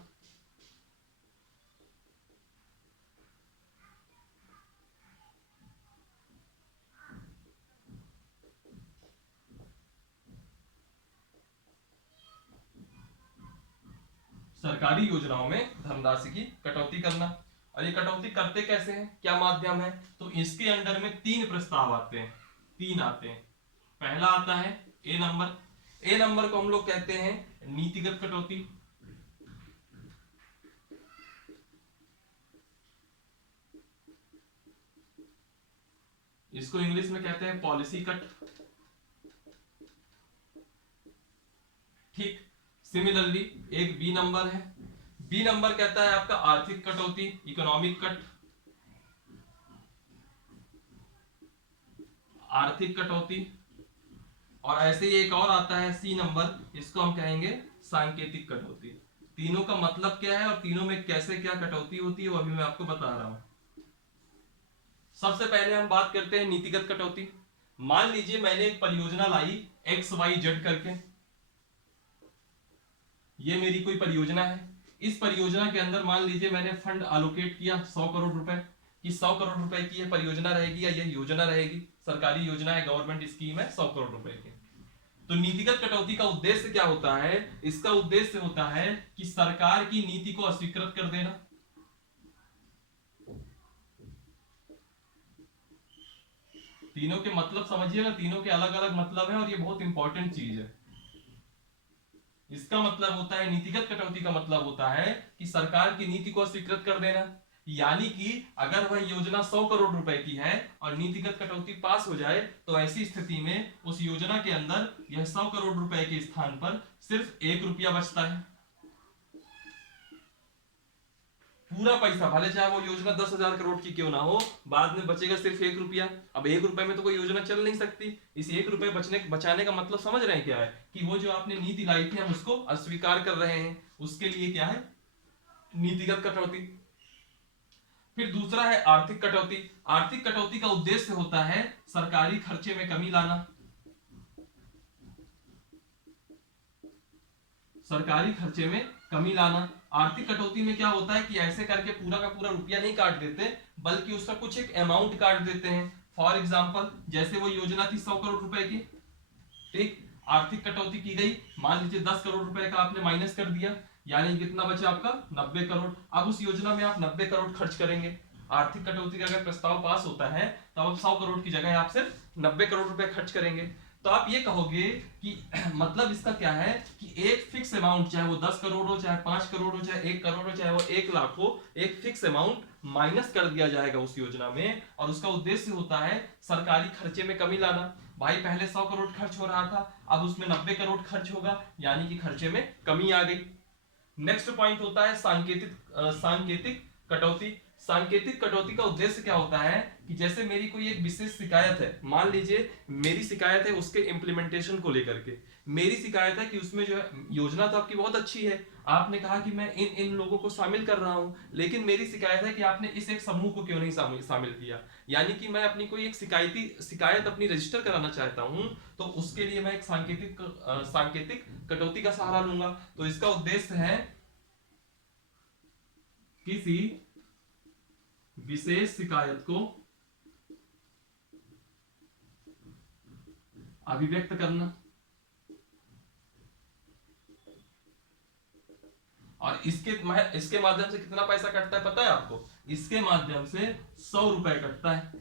सरकारी योजनाओं में धनराशि की कटौती करना। और ये कटौती करते कैसे हैं, क्या माध्यम है, तो इसके अंडर में 3 प्रस्ताव आते हैं, 3 आते हैं। पहला आता है ए नंबर। ए नंबर को हम लोग कहते हैं नीतिगत कटौती। इसको इंग्लिश में कहते हैं पॉलिसी कट, ठीक। सिमिलरली एक बी नंबर है। बी नंबर कहता है आपका आर्थिक कटौती, इकोनॉमिक कट, आर्थिक कटौती। और ऐसे ही एक और आता है सी नंबर, इसको हम कहेंगे सांकेतिक कटौती। तीनों का मतलब क्या है और तीनों में कैसे क्या कटौती होती है वो अभी मैं आपको बता रहा हूं। सबसे पहले हम बात करते हैं नीतिगत कटौती। मान लीजिए मैंने एक परियोजना लाई XYZ करके, ये मेरी कोई परियोजना है। इस परियोजना के अंदर मान लीजिए मैंने फंड अलोकेट किया 100 करोड़ रुपए कि 100 करोड़ रुपए की ये परियोजना रहेगी या ये योजना रहेगी, सरकारी योजना है, गवर्नमेंट स्कीम है 100 करोड़ रुपए की। तो नीतिगत कटौती का उद्देश्य क्या होता है, इसका उद्देश्य होता है कि सरकार की नीति को अस्वीकृत कर देना। तीनों के मतलब समझिएगा, तीनों के अलग अलग मतलब है और ये बहुत इंपॉर्टेंट चीज है। इसका मतलब होता है, नीतिगत कटौती का मतलब होता है कि सरकार की नीति को अस्वीकृत कर देना। यानी कि अगर वह योजना 100 करोड़ रुपए की है और नीतिगत कटौती पास हो जाए तो ऐसी स्थिति में उस योजना के अंदर यह 100 करोड़ रुपए के स्थान पर सिर्फ 1 रुपया बचता है। पूरा पैसा भले चाहे वो योजना 10,000 करोड़ की क्यों ना हो, बाद में बचेगा सिर्फ 1 रुपया। अब 1 रुपए में तो कोई योजना चल नहीं सकती। इस 1 रुपए बचाने का मतलब समझ रहे हैं क्या है, कि वो जो आपने नीति लाई थी हम उसको अस्वीकार कर रहे हैं। उसके लिए क्या है, नीतिगत कटौती। फिर दूसरा है आर्थिक कटौती। आर्थिक कटौती का उद्देश्य होता है सरकारी खर्चे में कमी लाना। सरकारी खर्चे में कमी लाना। आर्थिक कटौती में क्या होता है कि ऐसे करके पूरा का पूरा रुपया नहीं काट देते, बल्कि उसका कुछ एक अमाउंट काट देते हैं। फॉर एग्जांपल जैसे वो योजना थी 100 करोड़ रुपए की, ठीक। आर्थिक कटौती की गई, मान लीजिए 10 करोड़ रुपए का आपने माइनस कर दिया, यानी कितना बचा आपका 90 करोड़। अब उस योजना में आप 90 करोड़ खर्च करेंगे। आर्थिक कटौती का अगर प्रस्ताव पास होता है तब आप 100 करोड़ की जगह आप सिर्फ 90 करोड़ रुपए खर्च करेंगे। तो आप ये कहोगे कि मतलब इसका क्या है कि एक फिक्स अमाउंट, चाहे वो 10 करोड़ हो, चाहे 5 करोड़ हो, चाहे 1 करोड़ हो, चाहे वो 1 लाख हो, एक फिक्स अमाउंट माइनस कर दिया जाएगा उस योजना में। और उसका उद्देश्य होता है सरकारी खर्चे में कमी लाना। भाई पहले 100 करोड़ खर्च हो रहा था, अब उसमें 90 करोड़ खर्च होगा, यानी कि खर्चे में कमी आ गई। नेक्स्ट पॉइंट होता है सांकेतिक कटौती। सांकेतिक कटौती का उद्देश्य क्या होता है कि जैसे मेरी कोई एक विशेष शिकायत है, मान लीजिए मेरी शिकायत है उसके इम्प्लीमेंटेशन को लेकर के। मेरी शिकायत है कि उसमें जो है योजना तो आपकी बहुत अच्छी है, आपने कहा कि मैं इन इन लोगों को शामिल कर रहा हूं, लेकिन मेरी शिकायत है कि आपने इस एक समूह को क्यों नहीं शामिल किया। यानी कि मैं अपनी कोई एक शिकायत अपनी रजिस्टर कराना चाहता हूं, तो उसके लिए मैं एक सांकेतिक कटौती का सहारा लूंगा। तो इसका उद्देश्य है किसी विशेष शिकायत को अभिव्यक्त करना। और इसके माध्यम से कितना पैसा कटता है पता है आपको, इसके माध्यम से 100 रुपए कटता है।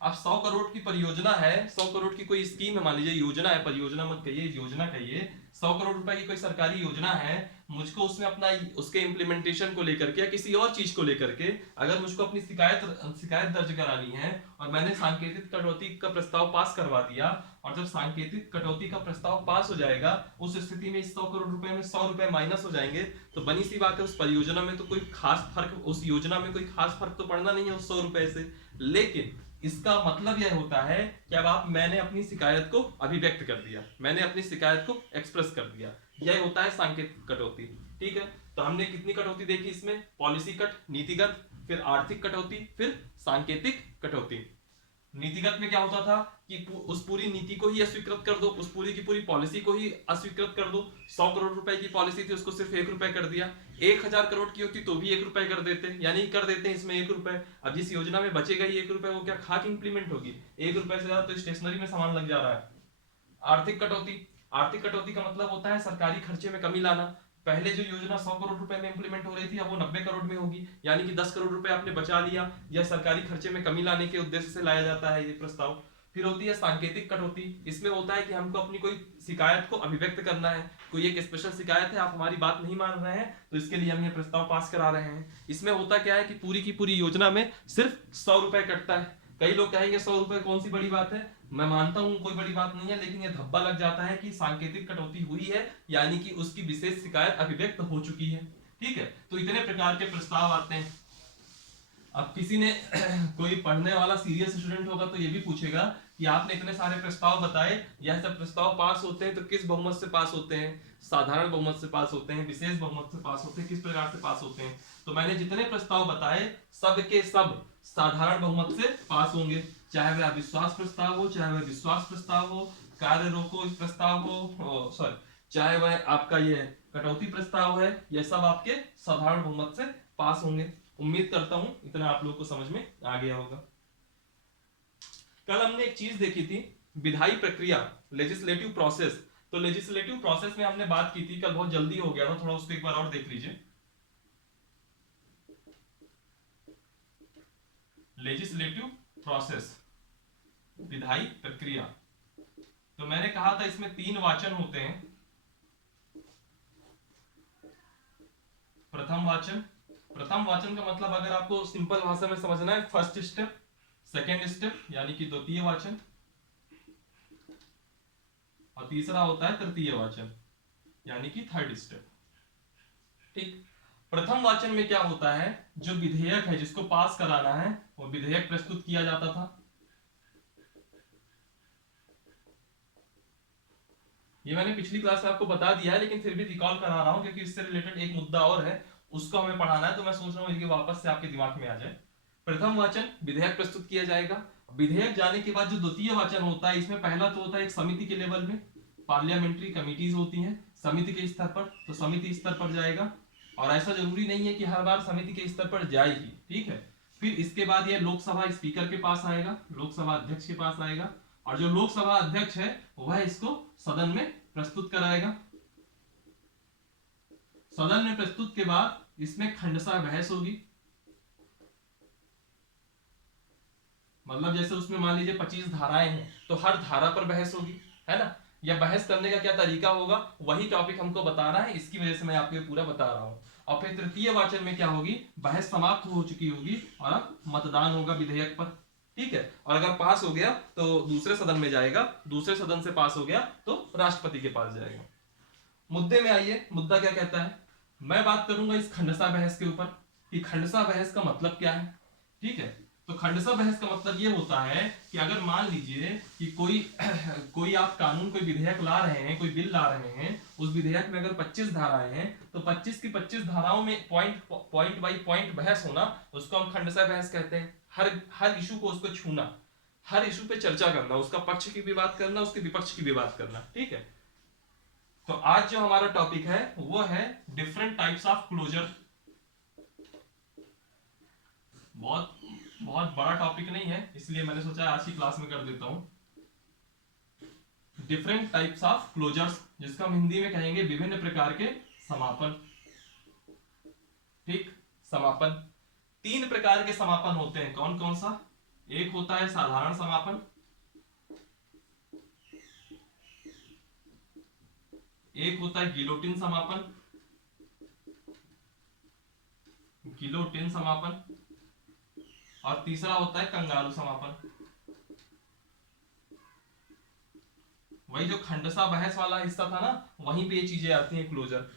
अब 100 करोड़ की परियोजना है, 100 करोड़ की कोई स्कीम है, मान लीजिए योजना है, परियोजना मत कहिए, योजना कहिए। 100 करोड़ रुपए की कोई सरकारी योजना है, मुझको उसमें अपना उसके इम्प्लीमेंटेशन को लेकर के या किसी और चीज को लेकर के अगर मुझको अपनी शिकायत दर्ज करानी है और मैंने सांकेतिक कटौती का प्रस्ताव पास करवा दिया, और जब सांकेतिक कटौती का प्रस्ताव पास हो जाएगा उस स्थिति में 100 करोड़ रुपए में 100 रुपए माइनस हो जाएंगे, तो बनी सी बात है उस परियोजना में तो कोई खास फर्क, उस योजना में कोई खास फर्क तो पड़ना नहीं है उस 100 रुपए से। लेकिन इसका मतलब यह होता है कि अब मैंने अपनी शिकायत को अभिव्यक्त कर दिया, मैंने अपनी शिकायत को एक्सप्रेस कर दिया, यह होता है सांकेतिक कटौती। ठीक है, तो हमने कितनी कटौती देखी इसमें, पॉलिसी कट, नीतिगत, फिर आर्थिक कटौती, फिर सांकेतिक कटौती। नीतिगत में क्या होता था कि उस पूरी नीति को ही अस्वीकृत कर दो, उस पूरी की पूरी पॉलिसी को ही अस्वीकृत कर दो। 100 करोड़ रुपए की पॉलिसी थी, उसको सिर्फ 1 रुपए कर दिया। 1000 करोड़ की होती तो भी 1 रुपए कर देते, यानी कर देते हैं इसमें 1 रुपए। अब जिस योजना में बचेगा ही 1 रुपए, वो क्या खाक इंप्लीमेंट होगी? 1 रुपए से ज्यादा तो स्टेशनरी में सामान लग जा रहा है। आर्थिक कटौती, आर्थिक कटौती का मतलब होता है सरकारी खर्चे में कमी लाना। पहले जो योजना 100 करोड़ रुपए में इंप्लीमेंट हो रही थी, अब वो 90 करोड़ में होगी, यानी कि 10 करोड़ रुपए आपने बचा लिया। यह सरकारी खर्चे में कमी लाने के उद्देश्य से लाया जाता है ये प्रस्ताव। फिर होती है सांकेतिक कटौती। इसमें होता है कि हमको अपनी कोई शिकायत को अभिव्यक्त करना है, कोई एक स्पेशल शिकायत है, आप हमारी बात नहीं मान रहे हैं, तो इसके लिए हम ये प्रस्ताव पास करा रहे हैं। इसमें होता क्या है कि पूरी की पूरी योजना में सिर्फ 100 रुपए कटता है। कई लोग कहेंगे 100 रुपए कौन सी बड़ी बात है, मैं मानता हूं कोई बड़ी बात नहीं है, लेकिन ये धब्बा लग जाता है कि सांकेतिक कटौती हुई है, यानी कि उसकी विशेष शिकायत अभिव्यक्त हो चुकी है। ठीक है, तो इतने प्रकार के प्रस्ताव आते हैं। अब किसी ने कोई पढ़ने वाला सीरियस स्टूडेंट होगा तो ये भी पूछेगा कि आपने इतने सारे प्रस्ताव बताए, यह सब प्रस्ताव पास होते हैं तो किस बहुमत से पास होते हैं? साधारण बहुमत से पास होते हैं, विशेष बहुमत से पास होते हैं, किस प्रकार से पास होते हैं? तो मैंने जितने प्रस्ताव बताए सब के सब साधारण बहुमत से पास होंगे, चाहे वह अविश्वास प्रस्ताव हो, चाहे वह विश्वास प्रस्ताव हो, कार्य रोको प्रस्ताव हो, सॉरी, चाहे वह आपका ये कटौती प्रस्ताव है, यह सब आपके साधारण बहुमत से पास होंगे। उम्मीद करता हूं इतना आप लोगों को समझ में आ गया होगा। कल हमने एक चीज देखी थी, विधायी प्रक्रिया, लेजिस्लेटिव प्रोसेस। तो लेजिस्लेटिव प्रोसेस में हमने बात की थी, कल बहुत जल्दी हो गया था, थोड़ा उसको एक बार और देख लीजिए। लेजिस्लेटिव प्रोसेस, विधायी प्रक्रिया। तो मैंने कहा था इसमें 3 वाचन होते हैं। प्रथम वाचन, प्रथम वाचन का मतलब अगर आपको सिंपल भाषा में समझना है, फर्स्ट स्टेप, सेकेंड स्टेप यानी कि द्वितीय वाचन, और तीसरा होता है तृतीय वाचन यानी कि थर्ड स्टेप। ठीक, प्रथम वाचन में क्या होता है, जो विधेयक है जिसको पास कराना है वो विधेयक प्रस्तुत किया जाता था। ये मैंने पिछली क्लास में आपको बता दिया है, लेकिन फिर भी रिकॉल करा रहा हूं क्योंकि इससे रिलेटेड एक मुद्दा और है, उसको हमें पढ़ाना है, तो मैं सोच रहा हूँ कि वापस से आपके दिमाग में आ जाए। प्रथम वाचन, विधेयक प्रस्तुत किया जाएगा। विधेयक जाने के बाद जो द्वितीय वाचन होता है, इसमें पहला तो होता है एक समिति के लेवल में, पार्लियामेंट्री कमिटीज होती हैं समिति के स्तर पर, तो समिति स्तर पर जाएगा, और ऐसा जरूरी नहीं है कि हर बार समिति के स्तर पर जाए ही। ठीक है, फिर इसके बाद यह लोकसभा स्पीकर के पास आएगा, लोकसभा अध्यक्ष के पास आएगा, और जो लोकसभा अध्यक्ष है वह इसको सदन में प्रस्तुत कराएगा। सदन में प्रस्तुत के बाद इसमें खंडशः बहस होगी, मतलब जैसे उसमें मान लीजिए 25 धाराएं हैं तो हर धारा पर बहस होगी, है ना। या बहस करने का क्या तरीका होगा, वही टॉपिक हमको बताना है, इसकी वजह से मैं आपको ये पूरा बता रहा हूं। और फिर तृतीय वाचन में क्या होगी, बहस समाप्त हो चुकी होगी और अब मतदान होगा विधेयक पर। ठीक है, और अगर पास हो गया तो दूसरे सदन में जाएगा, दूसरे सदन से पास हो गया तो राष्ट्रपति के पास जाएगा। मुद्दे में आइए, मुद्दा क्या कहता है। मैं बात करूंगा इस खंडशः बहस के ऊपर कि खंडशः बहस का मतलब क्या है। ठीक है, तो खंडशः बहस का मतलब ये होता है कि अगर मान लीजिए कि कोई आप कानून, कोई विधेयक ला रहे हैं, कोई बिल ला रहे हैं, उस विधेयक में अगर 25 धाराएं हैं तो 25 की 25 धाराओं में पॉइंट बाई पॉइंट बहस होना, उसको हम खंडशः बहस कहते हैं। हर इशू को उसको छूना, हर इशू पे चर्चा करना, उसका पक्ष की भी बात करना, उसके विपक्ष की भी बात करना। ठीक है, तो आज जो हमारा टॉपिक है वो है डिफरेंट टाइप्स ऑफ क्लोजर। बहुत बड़ा टॉपिक नहीं है, इसलिए मैंने सोचा आज की क्लास में कर देता हूं। डिफरेंट टाइप्स ऑफ क्लोजर्स, जिसका हम हिंदी में कहेंगे विभिन्न प्रकार के समापन। ठीक, समापन 3 प्रकार के समापन होते हैं, कौन कौन सा। एक होता है साधारण समापन, एक होता है गिलोटिन समापन, गिलोटिन समापन, और तीसरा होता है कंगारू समापन। वही जो खंडशः बहस वाला हिस्सा था ना, वहीं पे ये चीजें आती हैं, क्लोजर।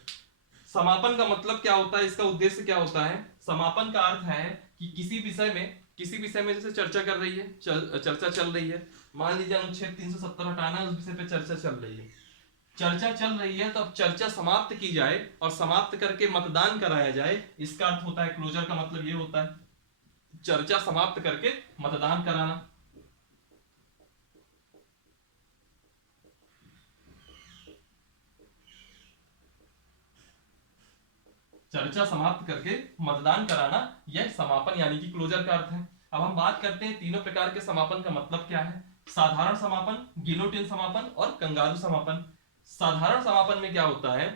समापन का मतलब क्या होता है, इसका उद्देश्य क्या होता है। समापन का अर्थ है कि किसी विषय में किसी विषय में जैसे चर्चा कर रही है, चर्चा चल रही है, मान लीजिए अनुच्छेद 370 हटाना है, उस विषय पे चर्चा चल रही है, चर्चा चल रही है, तो अब चर्चा समाप्त की जाए और समाप्त करके मतदान कराया जाए, इसका अर्थ होता है क्लोजर का मतलब ये होता है चर्चा समाप्त करके मतदान कराना। चर्चा समाप्त करके मतदान कराना, यह समापन यानी कि क्लोजर का अर्थ है। अब हम बात करते हैं तीनों प्रकार के समापन का मतलब क्या है। साधारण समापन, गिलोटिन समापन और कंगारू समापन। साधारण समापन में क्या होता है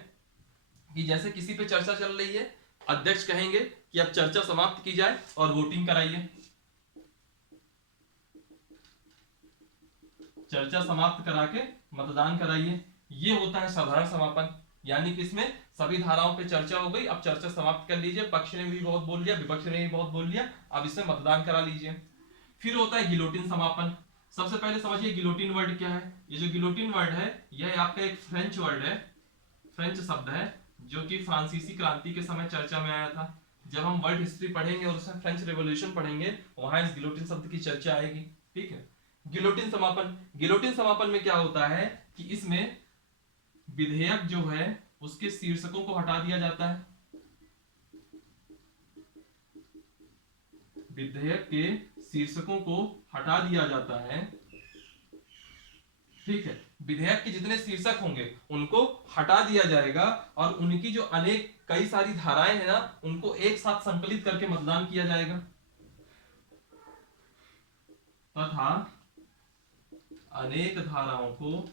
कि जैसे किसी पे चर्चा चल रही है, अध्यक्ष कहेंगे कि अब चर्चा समाप्त की जाए और वोटिंग कराइए। चर्चा समाप्त करा के मतदान कराइए, ये होता है साधारण समापन। यानी कि इसमें सभी धाराओं पे चर्चा हो गई, अब चर्चा समाप्त कर लीजिए, पक्ष ने भी बहुत बोल लिया, विपक्ष ने भी बहुत बोल लिया, अब इसमें मतदान करा लीजिए। फिर होता है गिलोटिन समापन। सबसे पहले समझिए गिलोटिन वर्ड क्या है। ये जो गिलोटिन वर्ड है, यह आपका एक फ्रेंच वर्ड है, फ्रेंच शब्द है, जो कि फ्रांसीसी क्रांति के समय चर्चा में आया था। जब हम वर्ल्ड हिस्ट्री पढ़ेंगे और उसमें फ्रेंच रेवोल्यूशन पढ़ेंगे, वहां इस गिलोटिन शब्द की चर्चा आएगी। ठीक है, गिलोटिन समापन। गिलोटिन समापन में क्या होता है कि इसमें विधेयक जो है उसके शीर्षकों को हटा दिया जाता है। विधेयक के शीर्षकों को हटा दिया जाता है। ठीक है, विधेयक के जितने शीर्षक होंगे उनको हटा दिया जाएगा और उनकी जो अनेक कई सारी धाराएं हैं ना, उनको एक साथ संकलित करके मतदान किया जाएगा तथा अनेक धाराओं को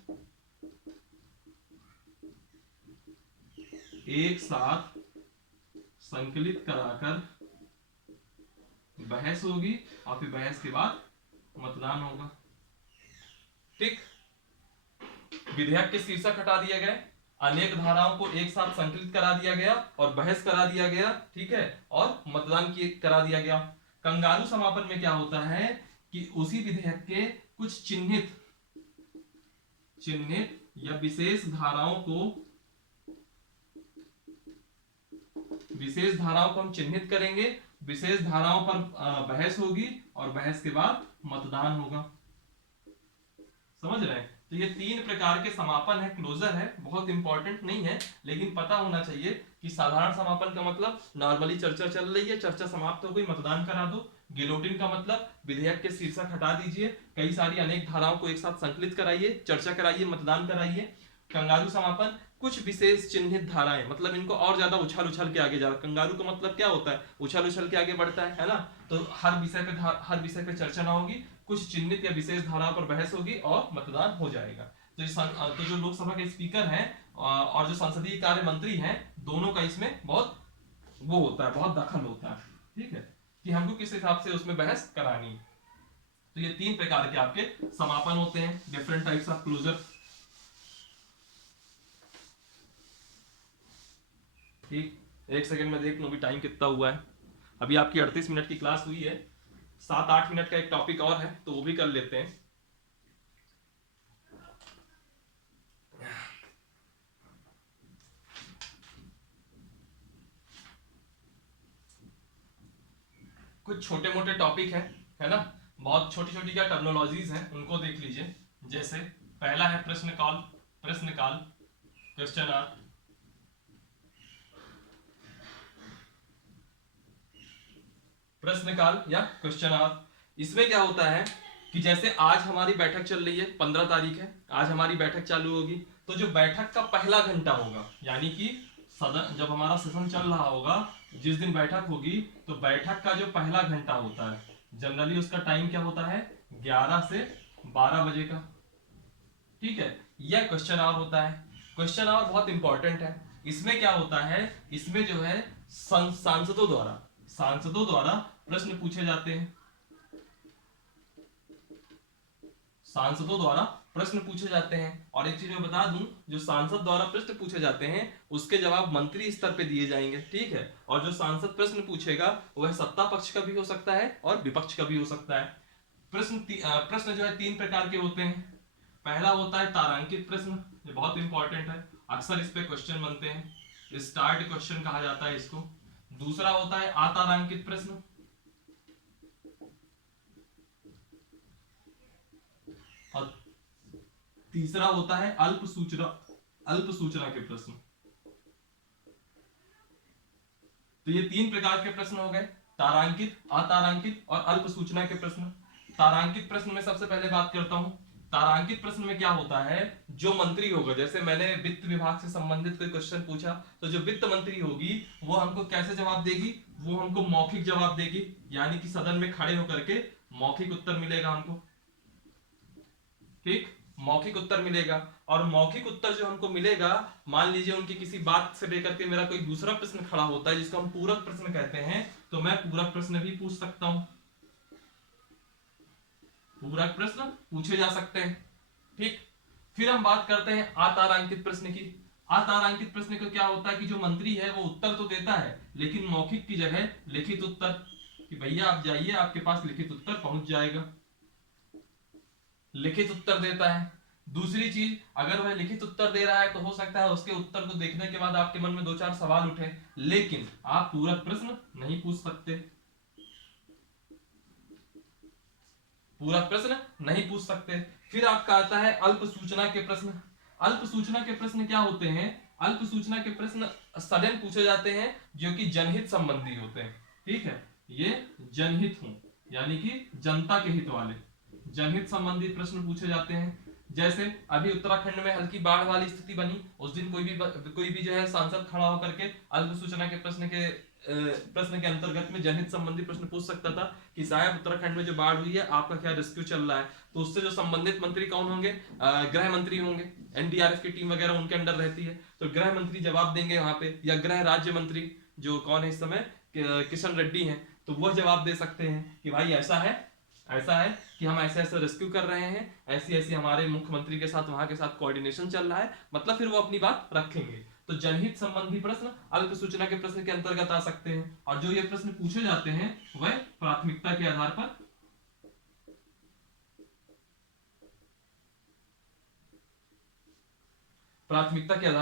एक साथ संकलित कराकर बहस होगी और फिर बहस के बाद मतदान होगा। ठीक, विधेयक के शीर्षक हटा दिए गए, अनेक धाराओं को एक साथ संकलित करा दिया गया और बहस करा दिया गया। ठीक है, और मतदान करा दिया गया। कंगारू समापन में क्या होता है कि उसी विधेयक के कुछ चिन्हित या विशेष धाराओं को हम चिन्हित करेंगे, विशेष धाराओं पर बहस होगी और बहस के बाद मतदान होगा। समझ रहे हैं? तो ये तीन प्रकार के समापन है, क्लोजर है, बहुत इंपॉर्टेंट नहीं है, लेकिन पता होना चाहिए कि साधारण समापन का मतलब नॉर्मली चर्चा चल रही है, चर्चा समाप्त हो गई, मतदान करा दो। गिलोटिन का मतलब विधेयक के शीर्षक हटा दीजिए, कई सारी अनेक धाराओं को एक साथ संकलित कराइए, चर्चा कराइए, मतदान कराइए। कंगारू समापन, कुछ विशेष चिन्हित धाराएं, मतलब इनको और ज्यादा उछल के आगे जा रहा। कंगारू का मतलब क्या होता है, उछल के आगे बढ़ता है ना। तो हर विषय पे चर्चा ना होगी, कुछ चिन्हित या विशेष धारा पर बहस होगी और मतदान हो जाएगा। तो जो लोकसभा के स्पीकर हैं और जो संसदीय कार्य मंत्री हैं, दोनों का इसमें बहुत वो होता है, बहुत दखल होता है। ठीक है, कि हमको किस हिसाब से उसमें बहस करानी। तो ये तीन प्रकार के आपके समापन होते हैं, डिफरेंट टाइप्स ऑफ क्लोजर। ठीक, एक सेकंड में देख लो भी टाइम कितना हुआ है। अभी आपकी 38 मिनट की क्लास हुई है, 7-8 मिनट का एक टॉपिक और है, तो वो भी कर लेते हैं। कुछ छोटे मोटे टॉपिक है ना, बहुत छोटी छोटी क्या टर्मिनोलॉजीज हैं, उनको देख लीजिए। जैसे पहला है प्रश्न काल, क्वेश्चन आर। प्रश्न काल या क्वेश्चन आर, इसमें क्या होता है कि जैसे आज हमारी बैठक चल रही है, 15 तारीख है, आज हमारी बैठक चालू होगी, तो जो बैठक का पहला घंटा होगा, यानी कि सदन जब हमारा सेशन चल रहा होगा, जिस दिन बैठक होगी, तो बैठक का जो पहला घंटा होता है, जनरली उसका टाइम क्या होता है, 11 से 12 बजे का। ठीक है, यह क्वेश्चन आवर होता है। क्वेश्चन आवर बहुत इंपॉर्टेंट है। इसमें क्या होता है, इसमें जो है सांसदों द्वारा प्रश्न पूछे जाते हैं, सांसदों द्वारा प्रश्न पूछे जाते हैं। और एक चीज मैं बता दूं, जो सांसद द्वारा प्रश्न पूछे जाते हैं उसके जवाब मंत्री स्तर पे दिए जाएंगे। ठीक है, और जो सांसद प्रश्न पूछेगा वह सत्ता पक्ष का भी हो सकता है और विपक्ष का भी हो सकता है। प्रश्न जो है 3 प्रकार के होते हैं। पहला होता है तारांकित प्रश्न, ये बहुत इंपॉर्टेंट है, अक्सर इस पे क्वेश्चन बनते हैं, स्टार्ट क्वेश्चन कहा जाता है इसको। दूसरा होता है अतारांकित प्रश्न, तीसरा होता है अल्प सूचना के प्रश्न। तो ये 3 प्रकार के प्रश्न हो गए, तारांकित, अतारांकित और अल्प सूचना के प्रश्न। तारांकित प्रश्न में सबसे पहले बात करता हूं। तारांकित प्रश्न में क्या होता है, जो मंत्री होगा, जैसे मैंने वित्त विभाग से संबंधित कोई क्वेश्चन पूछा, तो जो वित्त मंत्री होगी वो हमको कैसे जवाब देगी, वो हमको मौखिक जवाब देगी, यानी कि सदन में खड़े होकर के मौखिक उत्तर मिलेगा हमको। ठीक, मौखिक उत्तर मिलेगा। और मौखिक उत्तर जो हमको मिलेगा, मान लीजिए उनकी किसी बात से लेकर के मेरा कोई दूसरा प्रश्न खड़ा होता है जिसको हम पूरक प्रश्न कहते हैं, तो मैं पूरक प्रश्न भी पूछ सकता हूं, पूरक प्रश्न पूछे जा सकते हैं। ठीक, फिर हम बात करते हैं अतारांकित प्रश्न की। अतारांकित प्रश्न का क्या होता है कि जो मंत्री है वो उत्तर तो देता है, लेकिन मौखिक की जगह लिखित उत्तर, कि भैया आप जाइए, आपके पास लिखित उत्तर पहुंच जाएगा, लिखित उत्तर देता है। दूसरी चीज, अगर वह लिखित उत्तर दे रहा है तो हो सकता है उसके उत्तर को देखने के बाद आपके मन में 2-4 सवाल उठे, लेकिन आप पूरक प्रश्न नहीं पूछ सकते, पूरक प्रश्न नहीं पूछ सकते। फिर आपका आता है अल्प सूचना के प्रश्न। अल्प सूचना के प्रश्न क्या होते हैं, अल्प सूचना के प्रश्न सडन पूछे जाते हैं, जो कि जनहित संबंधी होते हैं। ठीक है, ये जनहित हूं, यानी कि जनता के हित वाले जनहित संबंधी प्रश्न पूछे जाते हैं। जैसे अभी उत्तराखंड में हल्की बाढ़ वाली स्थिति बनी, उस दिन कोई भी जो है सांसद खड़ा होकर के अल्प सूचना के प्रश्न के अंतर्गत में जनहित संबंधी प्रश्न पूछ सकता था कि साहब उत्तराखंड में जो बाढ़ हुई है आपका क्या रेस्क्यू चल रहा है। तो उससे जो संबंधित मंत्री कौन होंगे, गृह मंत्री होंगे, एनडीआरएफ की टीम वगैरह उनके अंडर रहती है, तो गृह मंत्री जवाब देंगे वहां पे, या गृह राज्य मंत्री जो कौन है इस समय, किशन रेड्डी हैं, तो वह जवाब दे सकते हैं कि भाई ऐसा है कि हम ऐसे ऐसे रेस्क्यू कर रहे हैं, ऐसी ऐसी हमारे मुख्यमंत्री के साथ वहां के साथ कोऑर्डिनेशन चल रहा है, मतलब फिर वो अपनी बात रखेंगे। तो जनहित संबंधी प्रश्न अल्प सूचना के प्रश्न के अंतर्गत आ सकते हैं। और जो ये प्रश्न पूछे जाते हैं वह प्राथमिकता के आधार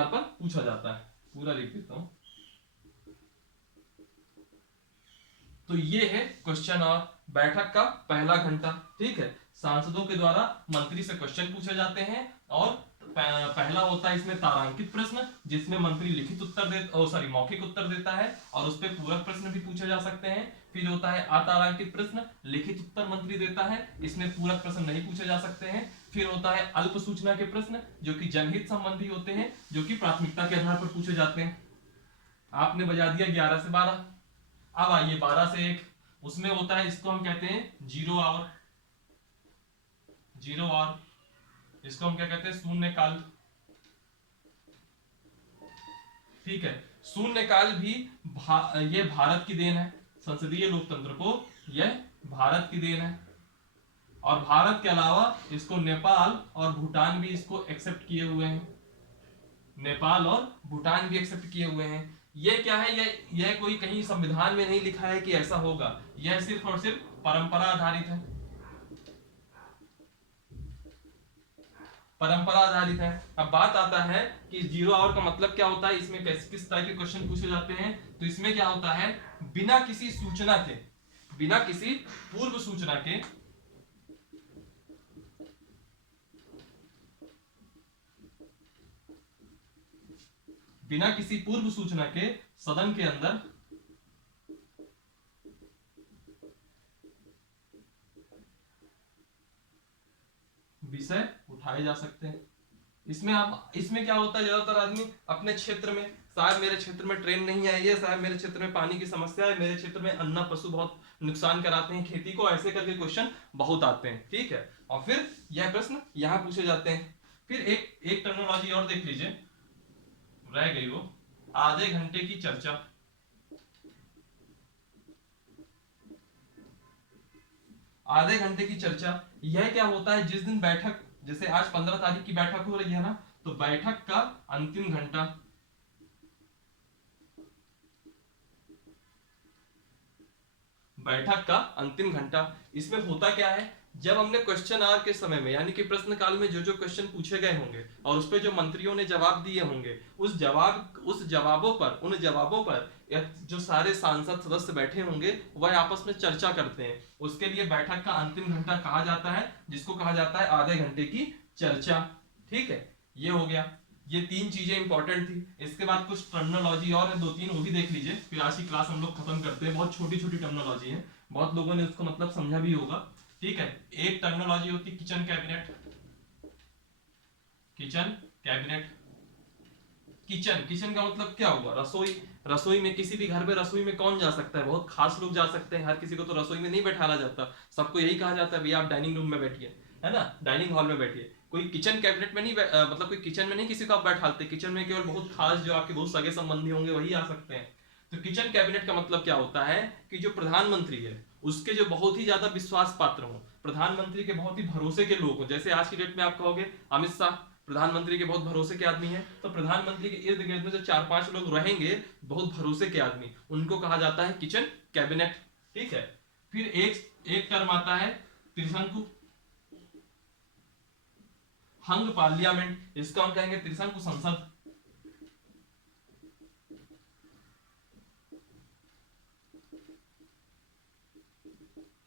पर पूछा जाता है। पूरा लिख देता हूं। तो ये है क्वेश्चन और बैठक का पहला घंटा। ठीक है, सांसदों के द्वारा मंत्री से क्वेश्चन पूछे जाते हैं, और पहला होता है इसमें तारांकित प्रश्न, जिसमें मंत्री लिखित उत्तर मौखिक उत्तर देता है, और उस पर पूरक प्रश्न भी पूछे जा सकते हैं। फिर होता है अतारांकित प्रश्न, लिखित उत्तर मंत्री देता है, इसमें पूरक प्रश्न नहीं पूछे जा सकते हैं। फिर होता है अल्प सूचना के प्रश्न, जो कि जनहित संबंधी होते हैं, जो कि प्राथमिकता के आधार पर पूछे जाते हैं। आपने बजा दिया 11 से 12, अब आइए 12 से 1, उसमें होता है, इसको हम कहते हैं जीरो आवर, इसको हम क्या कहते हैं, शून्यकाल। ठीक है, शून्यकाल भी ये भारत की देन है, संसदीय लोकतंत्र को यह भारत की देन है। और भारत के अलावा इसको नेपाल और भूटान भी इसको एक्सेप्ट किए हुए हैं, नेपाल और भूटान भी एक्सेप्ट किए हुए हैं। ये क्या है, यह कोई कहीं संविधान में नहीं लिखा है कि ऐसा होगा, यह सिर्फ और सिर्फ परंपरा आधारित है, परंपरा आधारित है। अब बात आता है कि जीरो आवर का मतलब क्या होता है, इसमें किस टाइप के क्वेश्चन पूछे जाते हैं। तो इसमें क्या होता है, बिना किसी सूचना के, बिना किसी पूर्व सूचना के, बिना किसी पूर्व सूचना के सदन के अंदर विषय उठाए जा सकते हैं। इसमें क्या होता है, ज्यादातर आदमी अपने क्षेत्र में, शायद मेरे क्षेत्र में ट्रेन नहीं आई है, शायद मेरे क्षेत्र में पानी की समस्या है, मेरे क्षेत्र में अन्ना पशु बहुत नुकसान कराते हैं खेती को, ऐसे करके क्वेश्चन बहुत आते हैं। ठीक है, और फिर यह प्रश्न यहां पूछे जाते हैं। फिर एक टर्मिनोलॉजी और देख लीजिए, रह गई वो, आधे घंटे की चर्चा। आधे घंटे की चर्चा, यह क्या होता है, जिस दिन बैठक, जैसे आज 15 तारीख की बैठक हो रही है ना, तो बैठक का अंतिम घंटा, बैठक का अंतिम घंटा, इसमें होता क्या है, जब हमने क्वेश्चन आवर के समय में, यानी कि प्रश्न काल में जो जो क्वेश्चन पूछे गए होंगे और उस पे जो मंत्रियों ने जवाब दिए होंगे, उन जवाबों पर जो सारे सांसद सदस्य बैठे होंगे वह आपस में चर्चा करते हैं। उसके लिए बैठक का अंतिम घंटा कहा जाता है, जिसको कहा जाता है आधे घंटे की चर्चा। ठीक है, ये हो गया, ये 3 चीजें इंपॉर्टेंट थी। इसके बाद कुछ टर्मिनोलॉजी और है 2-3, वो भी देख लीजिए, फिर आज की क्लास हम लोग खत्म करते हैं। बहुत छोटी छोटी टर्मिनोलॉजी है, बहुत लोगों ने उसको मतलब समझा भी होगा। ठीक है, एक टर्मिनोलॉजी होती है kitchen cabinet. Kitchen cabinet, kitchen का मतलब क्या हुआ? रसोई। रसोई में, किसी भी घर में रसोई में कौन जा सकता है? बहुत खास लोग जा सकते हैं, हर किसी को तो रसोई में नहीं बैठाया जाता। सबको यही कहा जाता है भैया आप डाइनिंग रूम में बैठिए, है ना, डाइनिंग हॉल में बैठिए। कोई किचन कैबिनेट में नहीं मतलब कोई किचन में नहीं किसी को आप बैठाते। किचन में केवल बहुत खास जो आपके बहुत सगे संबंधी होंगे वही आ सकते हैं। तो किचन कैबिनेट का मतलब क्या होता है कि जो प्रधानमंत्री है उसके जो बहुत ही ज्यादा विश्वास पात्र हो, प्रधानमंत्री के बहुत ही भरोसे के लोग हो। जैसे आज की डेट में आप कहोगे अमित शाह प्रधानमंत्री के बहुत भरोसे के आदमी हैं, तो प्रधानमंत्री के इर्द गिर्द में जो 4-5 लोग रहेंगे बहुत भरोसे के आदमी, उनको कहा जाता है किचन कैबिनेट। ठीक है, फिर एक टर्म आता है त्रिशंकु, हंग पार्लियामेंट, इसका हम कहेंगे त्रिशंकु संसद।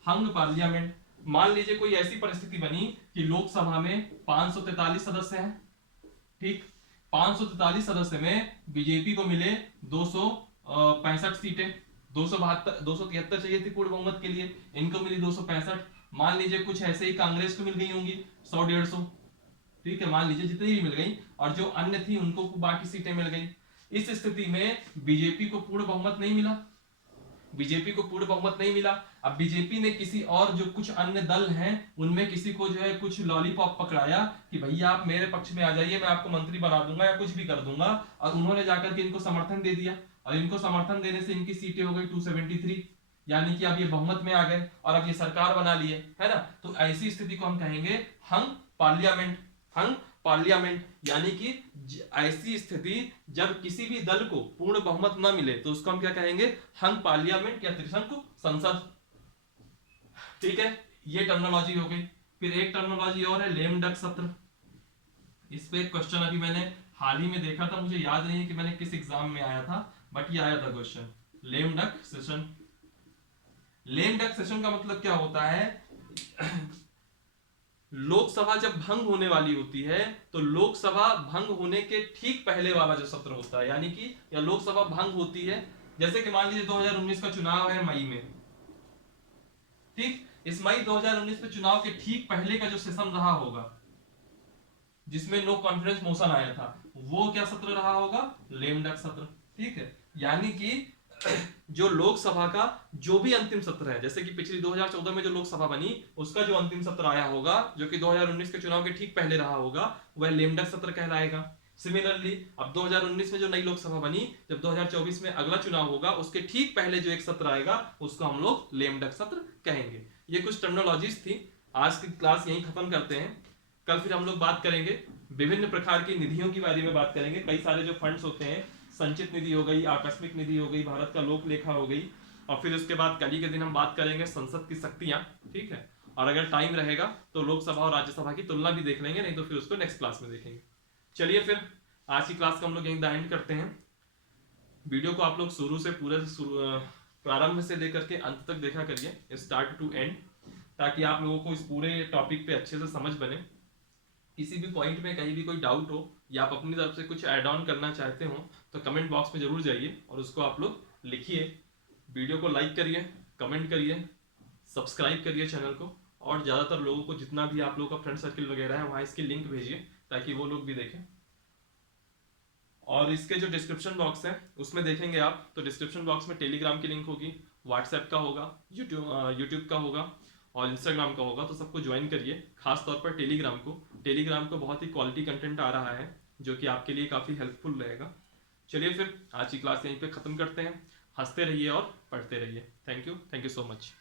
हंग पार्लियामेंट, मान लीजिए कोई ऐसी परिस्थिति बनी कि लोकसभा में 543 सदस्य हैं। ठीक, 543 सदस्य में बीजेपी को मिले 265 सीटें, 273 चाहिए थी पूर्ण बहुमत के लिए, इनको मिली 265। मान लीजिए कुछ ऐसे ही कांग्रेस को मिल गई होंगी 100-150, ठीक है, मान लीजिए जितनी भी मिल गई, और जो अन्य थी उनको बाकी सीटें मिल गई। इस स्थिति में बीजेपी को पूर्ण बहुमत नहीं मिला, बीजेपी को पूर्ण बहुमत नहीं मिला। अब बीजेपी ने किसी और जो कुछ अन्य दल हैं उनमें किसी को जो है कुछ लॉलीपॉप पकड़ाया कि भैया आप मेरे पक्ष में आ जाइए, मैं आपको मंत्री बना दूंगा या कुछ भी कर दूंगा, और उन्होंने जाकर के इनको समर्थन दे दिया, और इनको समर्थन देने से इनकी सीटें हो गई 273, यानी कि अब ये बहुमत में आ गए और अब ये सरकार बना लिए, है ना। तो ऐसी स्थिति को हम कहेंगे हंग पार्लियामेंट। हंग पार्लियामेंट यानी कि ऐसी स्थिति जब किसी भी दल को पूर्ण बहुमत न मिले तो उसको हम क्या कहेंगे? हंग पार्लियामेंट या त्रिशंकु संसद। ठीक है, ये टर्मिनोलॉजी हो गई। फिर एक टर्मिनोलॉजी और है लेम डक सत्र। इस पे क्वेश्चन अभी मैंने हाल ही में देखा था, मुझे याद नहीं है कि मैंने किस एग्जाम में आया था, बट ये आया था question, lame duck session. Lame duck session का मतलब क्या होता है? लोकसभा जब भंग होने वाली होती है तो लोकसभा भंग होने के ठीक पहले वाला जो सत्र होता है, यानी कि या लोकसभा भंग होती है, जैसे कि मान लीजिए 2019 का चुनाव है मई में, ठीक, इस मई 2019 के चुनाव के ठीक पहले का जो सेशन रहा होगा जिसमें नो कॉन्फिडेंस मोशन आया था, वो क्या सत्र रहा होगा? लेम डक सत्र। ठीक है, यानी कि जो लोकसभा का जो भी अंतिम सत्र है, जैसे कि पिछली 2014 में जो लोकसभा बनी उसका जो अंतिम सत्र आया होगा जो कि 2019 के चुनाव के ठीक पहले रहा होगा, वह लेम डक सत्र कहलाएगा। सिमिलरली अब 2019 में जो नई लोकसभा बनी, जब 2024 में अगला चुनाव होगा उसके ठीक पहले जो एक सत्र आएगा उसको हम लोग लेम डक सत्र कहेंगे। ये कुछ टर्मिनोलॉजीज थी। आज की क्लास यहीं खत्म करते हैं। कल फिर हम लोग बात करेंगे विभिन्न प्रकार की निधियों के बारे में बात करेंगे। कई सारे जो फंड्स होते हैं, संचित निधि हो गई, आकस्मिक निधि हो गई, भारत का लोक लेखा हो गई, और फिर उसके बाद कल ही के दिन हम बात करेंगे संसद की शक्तियां। ठीक है, और अगर टाइम रहेगा तो लोकसभा और राज्यसभा की तुलना भी देख लेंगे, नहीं तो फिर उसको नेक्स्ट क्लास में देखेंगे। चलिए फिर आज की क्लास का हम लोग यहीं एंड करते हैं। वीडियो को आप लोग शुरू से पूरे प्रारंभ से लेकर के अंत तक देखा करिए, स्टार्ट टू एंड, ताकि आप लोगों को इस पूरे टॉपिक पे अच्छे से समझ बने। किसी भी पॉइंट में कहीं भी कोई डाउट हो या आप अपनी तरफ से कुछ ऐड ऑन करना चाहते हो तो कमेंट बॉक्स में जरूर जाइए और उसको आप लोग लिखिए। वीडियो को लाइक करिए, कमेंट करिए, सब्सक्राइब करिए चैनल को, और ज़्यादातर लोगों को, जितना भी आप लोगों का फ्रेंड सर्किल वगैरह है, वहाँ इसकी लिंक भेजिए ताकि वो लोग भी देखें। और इसके जो डिस्क्रिप्शन बॉक्स है उसमें देखेंगे आप तो डिस्क्रिप्शन बॉक्स में टेलीग्राम की लिंक होगी, व्हाट्सएप का होगा, यूट्यूब का होगा और इंस्टाग्राम का होगा। तो सबको ज्वाइन करिए, खास तौर पर टेलीग्राम को। टेलीग्राम को बहुत ही क्वालिटी कंटेंट आ रहा है जो कि आपके लिए काफ़ी हेल्पफुल रहेगा। चलिए फिर आज की क्लास यहीं पे ख़त्म करते हैं। हंसते रहिए और पढ़ते रहिए। Thank you so much.